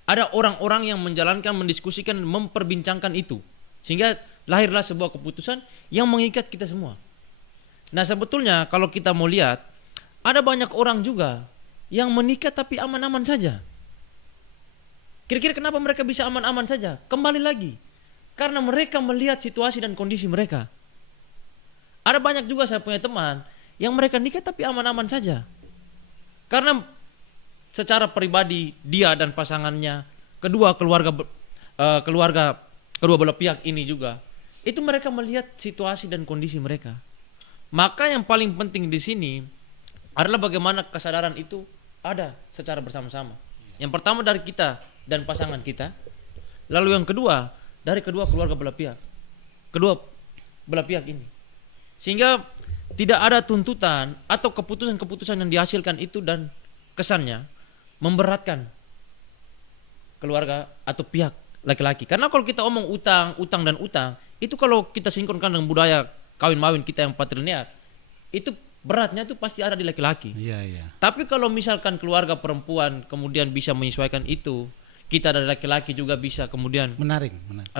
Ada orang-orang yang menjalankan, mendiskusikan, memperbincangkan itu, sehingga lahirlah sebuah keputusan yang mengikat kita semua. Nah sebetulnya kalau kita mau lihat, ada banyak orang juga yang menikah tapi aman-aman saja. Kira-kira kenapa mereka bisa aman-aman saja? Kembali lagi, karena mereka melihat situasi dan kondisi mereka. Ada banyak juga saya punya teman yang mereka nikah tapi aman-aman saja. Karena secara pribadi dia dan pasangannya, kedua belah pihak ini juga, itu mereka melihat situasi dan kondisi mereka. Maka yang paling penting di sini adalah bagaimana kesadaran itu ada secara bersama-sama. Yang pertama dari kita dan pasangan kita, lalu yang kedua dari kedua belah pihak ini. Sehingga tidak ada tuntutan atau keputusan-keputusan yang dihasilkan itu dan kesannya memberatkan keluarga atau pihak laki-laki. Karena kalau kita omong utang itu kalau kita sinkronkan dengan budaya kawin-mawin kita yang patrilinear, itu beratnya itu pasti ada di laki-laki. Iya, iya. Tapi kalau misalkan keluarga perempuan kemudian bisa menyesuaikan itu, kita dari laki-laki juga bisa kemudian Menarik, menarik.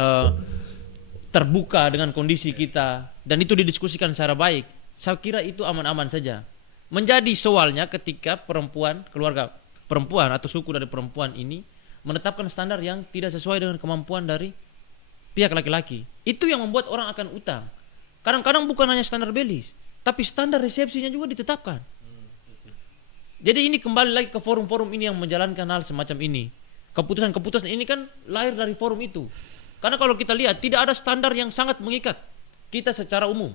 terbuka dengan kondisi kita dan itu didiskusikan secara baik. Saya kira itu aman-aman saja. Menjadi soalnya ketika perempuan, keluarga perempuan atau suku dari perempuan ini menetapkan standar yang tidak sesuai dengan kemampuan dari pihak laki-laki. Itu yang membuat orang akan utang. Kadang-kadang bukan hanya standar belis, tapi standar resepsinya juga ditetapkan. Jadi ini kembali lagi ke forum-forum ini yang menjalankan hal semacam ini. Keputusan-keputusan ini kan lahir dari forum itu. Karena kalau kita lihat tidak ada standar yang sangat mengikat kita secara umum.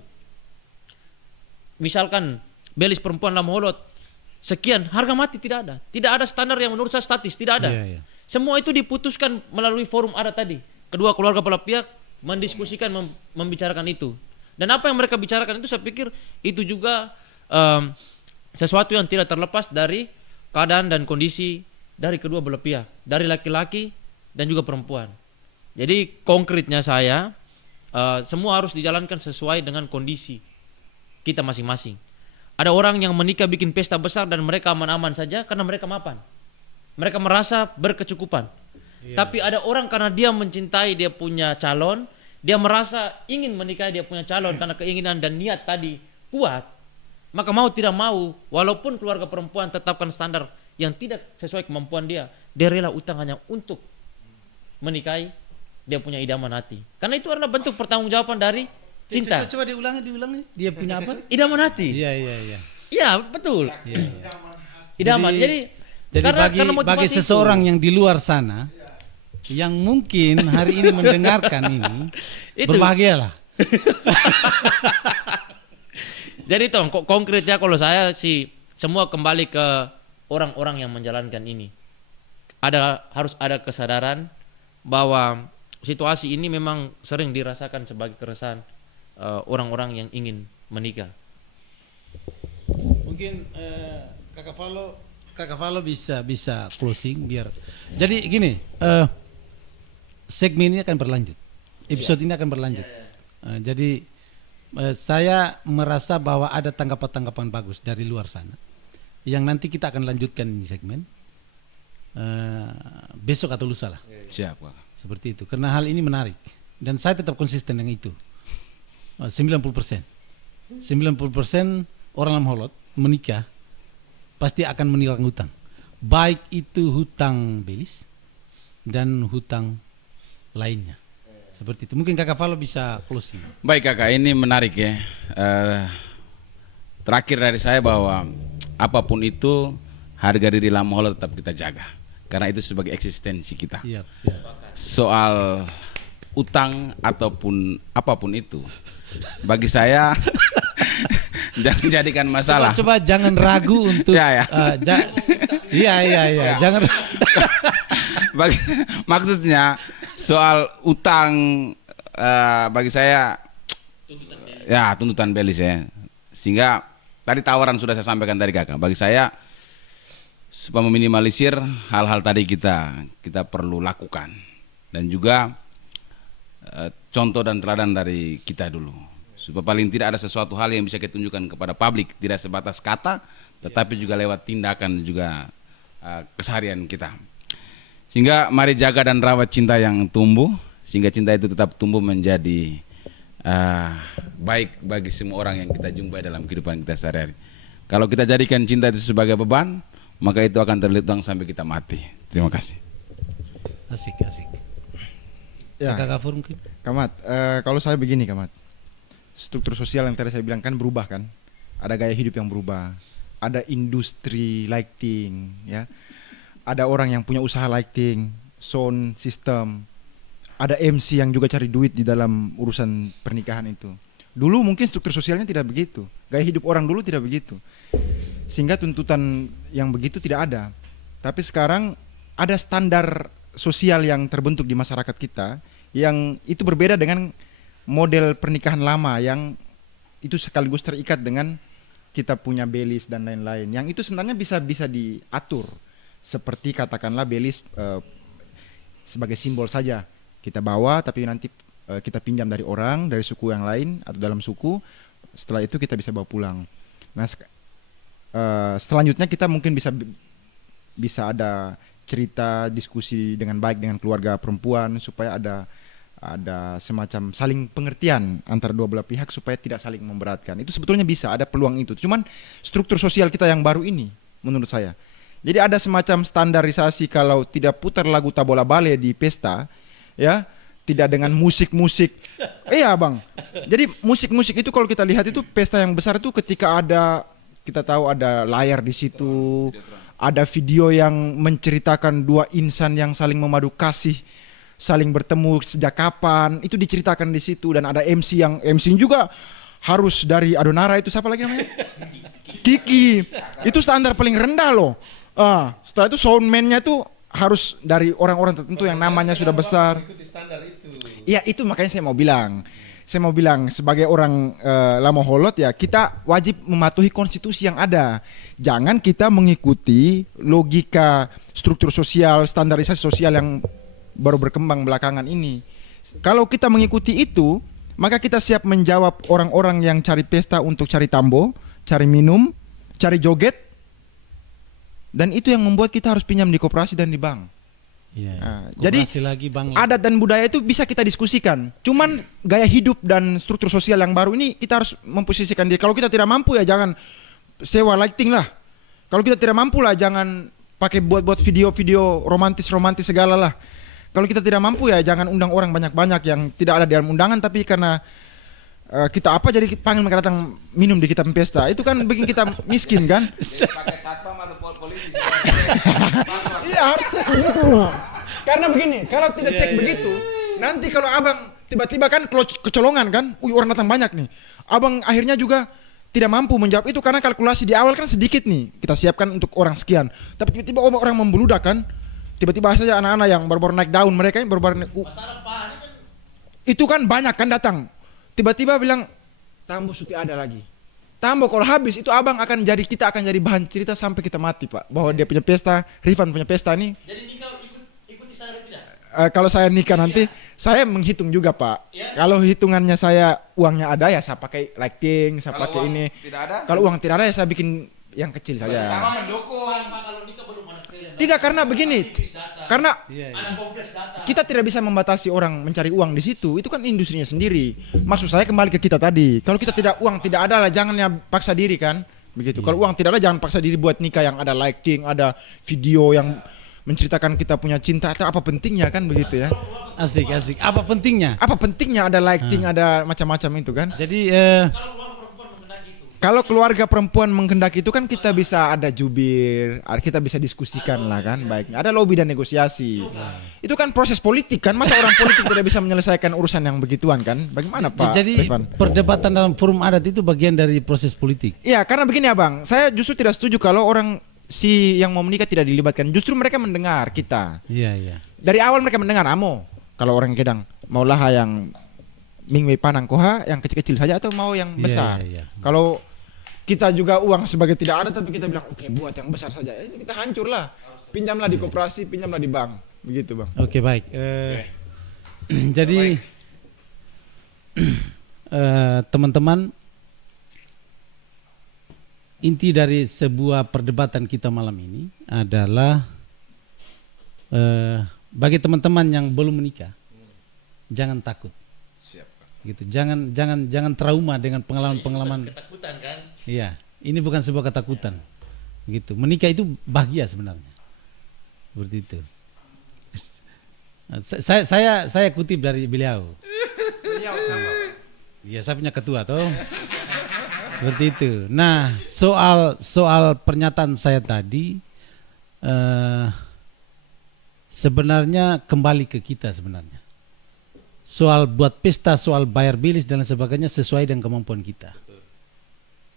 Misalkan belis perempuan Lamholot sekian, harga mati tidak ada. Tidak ada standar yang menurut saya statis, tidak ada. Iya, iya. Semua itu diputuskan melalui forum adat tadi. Kedua keluarga belah pihak mendiskusikan, membicarakan itu. Dan apa yang mereka bicarakan itu saya pikir itu juga sesuatu yang tidak terlepas dari keadaan dan kondisi dari kedua belah pihak, dari laki-laki dan juga perempuan. Jadi konkretnya saya semua harus dijalankan sesuai dengan kondisi kita masing-masing. Ada orang yang menikah bikin pesta besar dan mereka aman-aman saja karena mereka mapan. Mereka merasa berkecukupan. Tapi ada orang karena dia mencintai dia punya calon, dia merasa ingin menikahi dia punya calon karena keinginan dan niat tadi kuat. Maka mau tidak mau, walaupun keluarga perempuan tetapkan standar yang tidak sesuai kemampuan dia rela utang hanya untuk menikahi dia punya idaman hati. Karena itu adalah bentuk pertanggungjawaban dari cinta. Coba diulangi. Dia punya apa? Idaman hati. Iya, iya, iya. Iya, betul. Iya. Idaman. Jadi bagi motivasi seseorang itu. yang di luar sana yang mungkin hari ini mendengarkan ini Itu. berbahagialah. Jadi Tom, konkretnya kalau saya sih semua kembali ke orang-orang yang menjalankan ini. Harus ada kesadaran bahwa situasi ini memang sering dirasakan sebagai keresahan orang-orang yang ingin menikah. Mungkin Kakak Valo bisa closing biar. Jadi gini, segmen ini akan berlanjut. Episode ini akan berlanjut. Jadi saya merasa bahwa ada tanggapan-tanggapan bagus dari luar sana yang nanti kita akan lanjutkan ini segmen besok atau lusa lah. Siap, Pak. Seperti itu. Karena hal ini menarik dan saya tetap konsisten dengan itu. 90%. 90% orang Lamholot menikah pasti akan meninggalkan hutang. Baik itu hutang belis dan hutang lainnya. Seperti itu. Mungkin Kakak Valo bisa closing. Baik Kakak, ini menarik ya. Terakhir dari saya bahwa apapun itu harga diri Lamholot tetap kita jaga. Karena itu sebagai eksistensi kita. Siap. Soal utang ataupun apapun itu, bagi saya jangan jadikan masalah. Coba jangan ragu untuk Ya. Iya. Jangan Maksudnya soal utang bagi saya tuntutan belis ya. Sehingga tadi tawaran sudah saya sampaikan tadi Kakak. Bagi saya supaya meminimalisir hal-hal tadi kita perlu lakukan dan juga contoh dan teladan dari kita dulu. Supaya paling tidak ada sesuatu hal yang bisa kita tunjukkan kepada publik, tidak sebatas kata tetapi juga lewat tindakan juga keseharian kita. Sehingga mari jaga dan rawat cinta yang tumbuh, sehingga cinta itu tetap tumbuh menjadi baik bagi semua orang yang kita jumpai dalam kehidupan kita sehari-hari. Kalau kita jadikan cinta itu sebagai beban, maka itu akan terlihat sampai kita mati. Terima kasih. asik. Ya. Kakak Fur mungkin. Kamat, kalau saya begini Kamat, struktur sosial yang tadi saya bilang kan berubah kan, ada gaya hidup yang berubah, ada industri lighting, ya, ada orang yang punya usaha lighting, sound system, ada MC yang juga cari duit di dalam urusan pernikahan itu. Dulu mungkin struktur sosialnya tidak begitu, gaya hidup orang dulu tidak begitu, sehingga tuntutan yang begitu tidak ada. Tapi sekarang ada standar sosial yang terbentuk di masyarakat kita yang itu berbeda dengan model pernikahan lama yang itu sekaligus terikat dengan kita punya belis dan lain-lain. Yang itu sebenarnya bisa diatur seperti katakanlah belis sebagai simbol saja kita bawa, tapi nanti kita pinjam dari orang dari suku yang lain atau dalam suku. Setelah itu kita bisa bawa pulang. Nah, selanjutnya kita mungkin bisa ada cerita diskusi dengan baik dengan keluarga perempuan supaya ada semacam saling pengertian antara dua belah pihak supaya tidak saling memberatkan. Itu sebetulnya bisa ada peluang itu. Cuman struktur sosial kita yang baru ini menurut saya. Jadi ada semacam standarisasi kalau tidak putar lagu Tabola Bale di pesta, ya, tidak dengan musik-musik. Iya, Bang. Jadi musik-musik itu kalau kita lihat itu pesta yang besar itu ketika kita tahu ada layar di situ, ada video yang menceritakan dua insan yang saling memadu kasih, saling bertemu sejak kapan, itu diceritakan di situ dan ada MC juga harus dari Adonara itu siapa lagi namanya? Kiki. Itu standar paling rendah loh. Setelah itu soundman-nya itu harus dari orang-orang tertentu yang namanya sudah besar. Iya, itu makanya saya mau bilang sebagai orang Lamoholot ya, kita wajib mematuhi konstitusi yang ada. Jangan kita mengikuti logika struktur sosial, standarisasi sosial yang baru berkembang belakangan ini. Kalau kita mengikuti itu, maka kita siap menjawab orang-orang yang cari pesta untuk cari tambo, cari minum, cari joget. Dan itu yang membuat kita harus pinjam di koperasi dan di bank. Jadi lagi, Bang. adat dan budaya itu bisa kita diskusikan. Cuman gaya hidup dan struktur sosial yang baru ini kita harus memposisikan diri. Kalau kita tidak mampu ya jangan sewa lighting lah. Kalau kita tidak mampu lah jangan pakai buat video-video romantis segala lah. Kalau kita tidak mampu ya jangan undang orang banyak-banyak yang tidak ada di dalam undangan tapi karena kita apa jadi panggil mereka datang minum di kita pesta. Itu kan bikin kita miskin kan? Pakai satpam atau polisi. Iya harusnya gitu loh. Karena begini, kalau tidak cek begitu, nanti kalau abang tiba-tiba kan kecolongan kan, orang datang banyak nih. Abang akhirnya juga tidak mampu menjawab itu karena kalkulasi di awal kan sedikit nih. Kita siapkan untuk orang sekian. Tapi tiba-tiba orang membludak kan. Tiba-tiba saja anak-anak yang baru-baru naik daun mereka yang baru-baru naik, itu kan banyak kan datang. Tiba-tiba bilang Tambo sudah ada lagi. Tambo kalau habis itu abang kita akan jadi bahan cerita sampai kita mati, Pak. Bahwa dia punya pesta, Rifan punya pesta nih. Jadi nikah ikuti saya tidak? Kalau saya nikah nanti saya menghitung juga, Pak. Kalau hitungannya saya uangnya ada ya saya pakai lighting, saya pakai ini. Kalau uang tidak ada ya saya bikin yang kecil saja. Sama mendukung. Kalau nikah belum ada kalian. Tidak karena begini. Karena Ada kompleks data. kita tidak bisa membatasi orang mencari uang di situ. Itu kan industrinya sendiri. Maksud saya kembali ke kita tadi. Kalau kita uang tidak ada lah jangan ya paksa diri kan. Begitu. Kalau uang tidak ada jangan paksa diri buat nikah yang ada lighting, ada video yang menceritakan kita punya cinta atau apa pentingnya kan begitu ya. Asik. Apa pentingnya? Apa pentingnya ada lighting, ada macam-macam itu kan. Jadi Kalau keluarga perempuan menghendaki itu kan kita bisa ada jubir, kita bisa diskusikan lah kan baiknya. Ada lobby dan negosiasi. Itu kan proses politik kan. Masa orang politik tidak bisa menyelesaikan urusan yang begituan kan? Bagaimana Pak jadi Rifan? perdebatan dalam forum adat itu bagian dari proses politik. Iya, karena begini Abang, saya justru tidak setuju kalau orang yang mau menikah tidak dilibatkan. Justru mereka mendengar kita. Iya. Dari awal mereka mendengar amo. Kalau orang Kedang maulah yang mingwei panang koha yang kecil-kecil saja atau mau yang besar. Iya. Kalau kita juga uang sebagai tidak ada tapi kita bilang oke, buat yang besar saja. Kita hancur lah. Pinjamlah di koperasi, pinjamlah di bank. Begitu Bang. Oke, baik. Jadi teman-teman, inti dari sebuah perdebatan kita malam ini adalah bagi teman-teman yang belum menikah, jangan takut. Gitu. Jangan trauma dengan pengalaman-pengalaman. Ketakutan kan? Iya, ini bukan sebuah ketakutan. Gitu. Menikah itu bahagia sebenarnya. Seperti itu. Saya kutip dari beliau. Iya, saya punya ketua toh. Seperti itu. Nah, soal pernyataan saya tadi sebenarnya kembali ke kita sebenarnya. Soal buat pesta, soal bayar bilis dan lain sebagainya sesuai dengan kemampuan kita.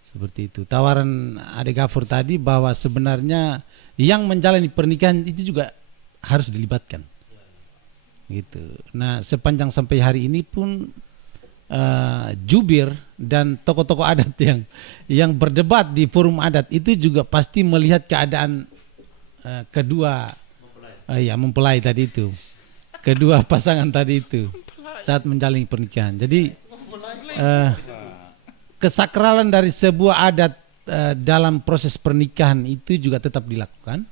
Seperti itu. Tawaran Adik Gafur tadi bahwa sebenarnya yang menjalani pernikahan itu juga harus dilibatkan. Gitu. Nah, sepanjang sampai hari ini pun jubir dan tokoh-tokoh adat yang berdebat di forum adat itu juga pasti melihat keadaan kedua mempelai tadi itu. Kedua pasangan tadi itu saat menjalani pernikahan. Jadi kesakralan dari sebuah adat dalam proses pernikahan itu juga tetap dilakukan,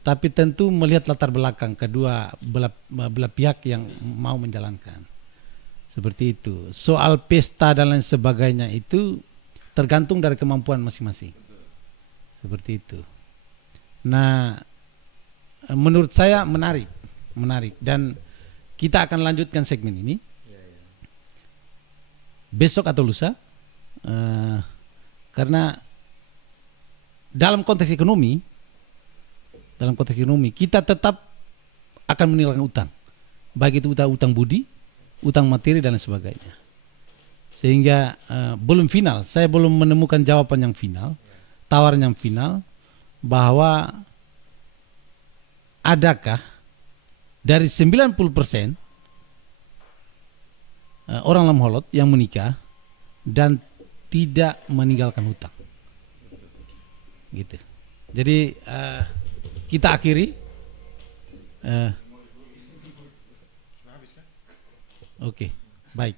tapi tentu melihat latar belakang kedua belah pihak yang mau menjalankan. Seperti itu. Soal pesta dan lain sebagainya itu tergantung dari kemampuan masing-masing. Seperti itu. Nah, menurut saya menarik dan kita akan lanjutkan segmen ini besok atau lusa, karena dalam konteks ekonomi kita tetap akan meninggalkan utang, baik itu utang budi, utang materi dan lain sebagainya. Sehingga belum final, saya belum menemukan jawaban yang final, tawaran yang final bahwa adakah dari 90% orang lamholot yang menikah dan tidak meninggalkan hutang. Gitu. Jadi kita akhiri. Oke, baik.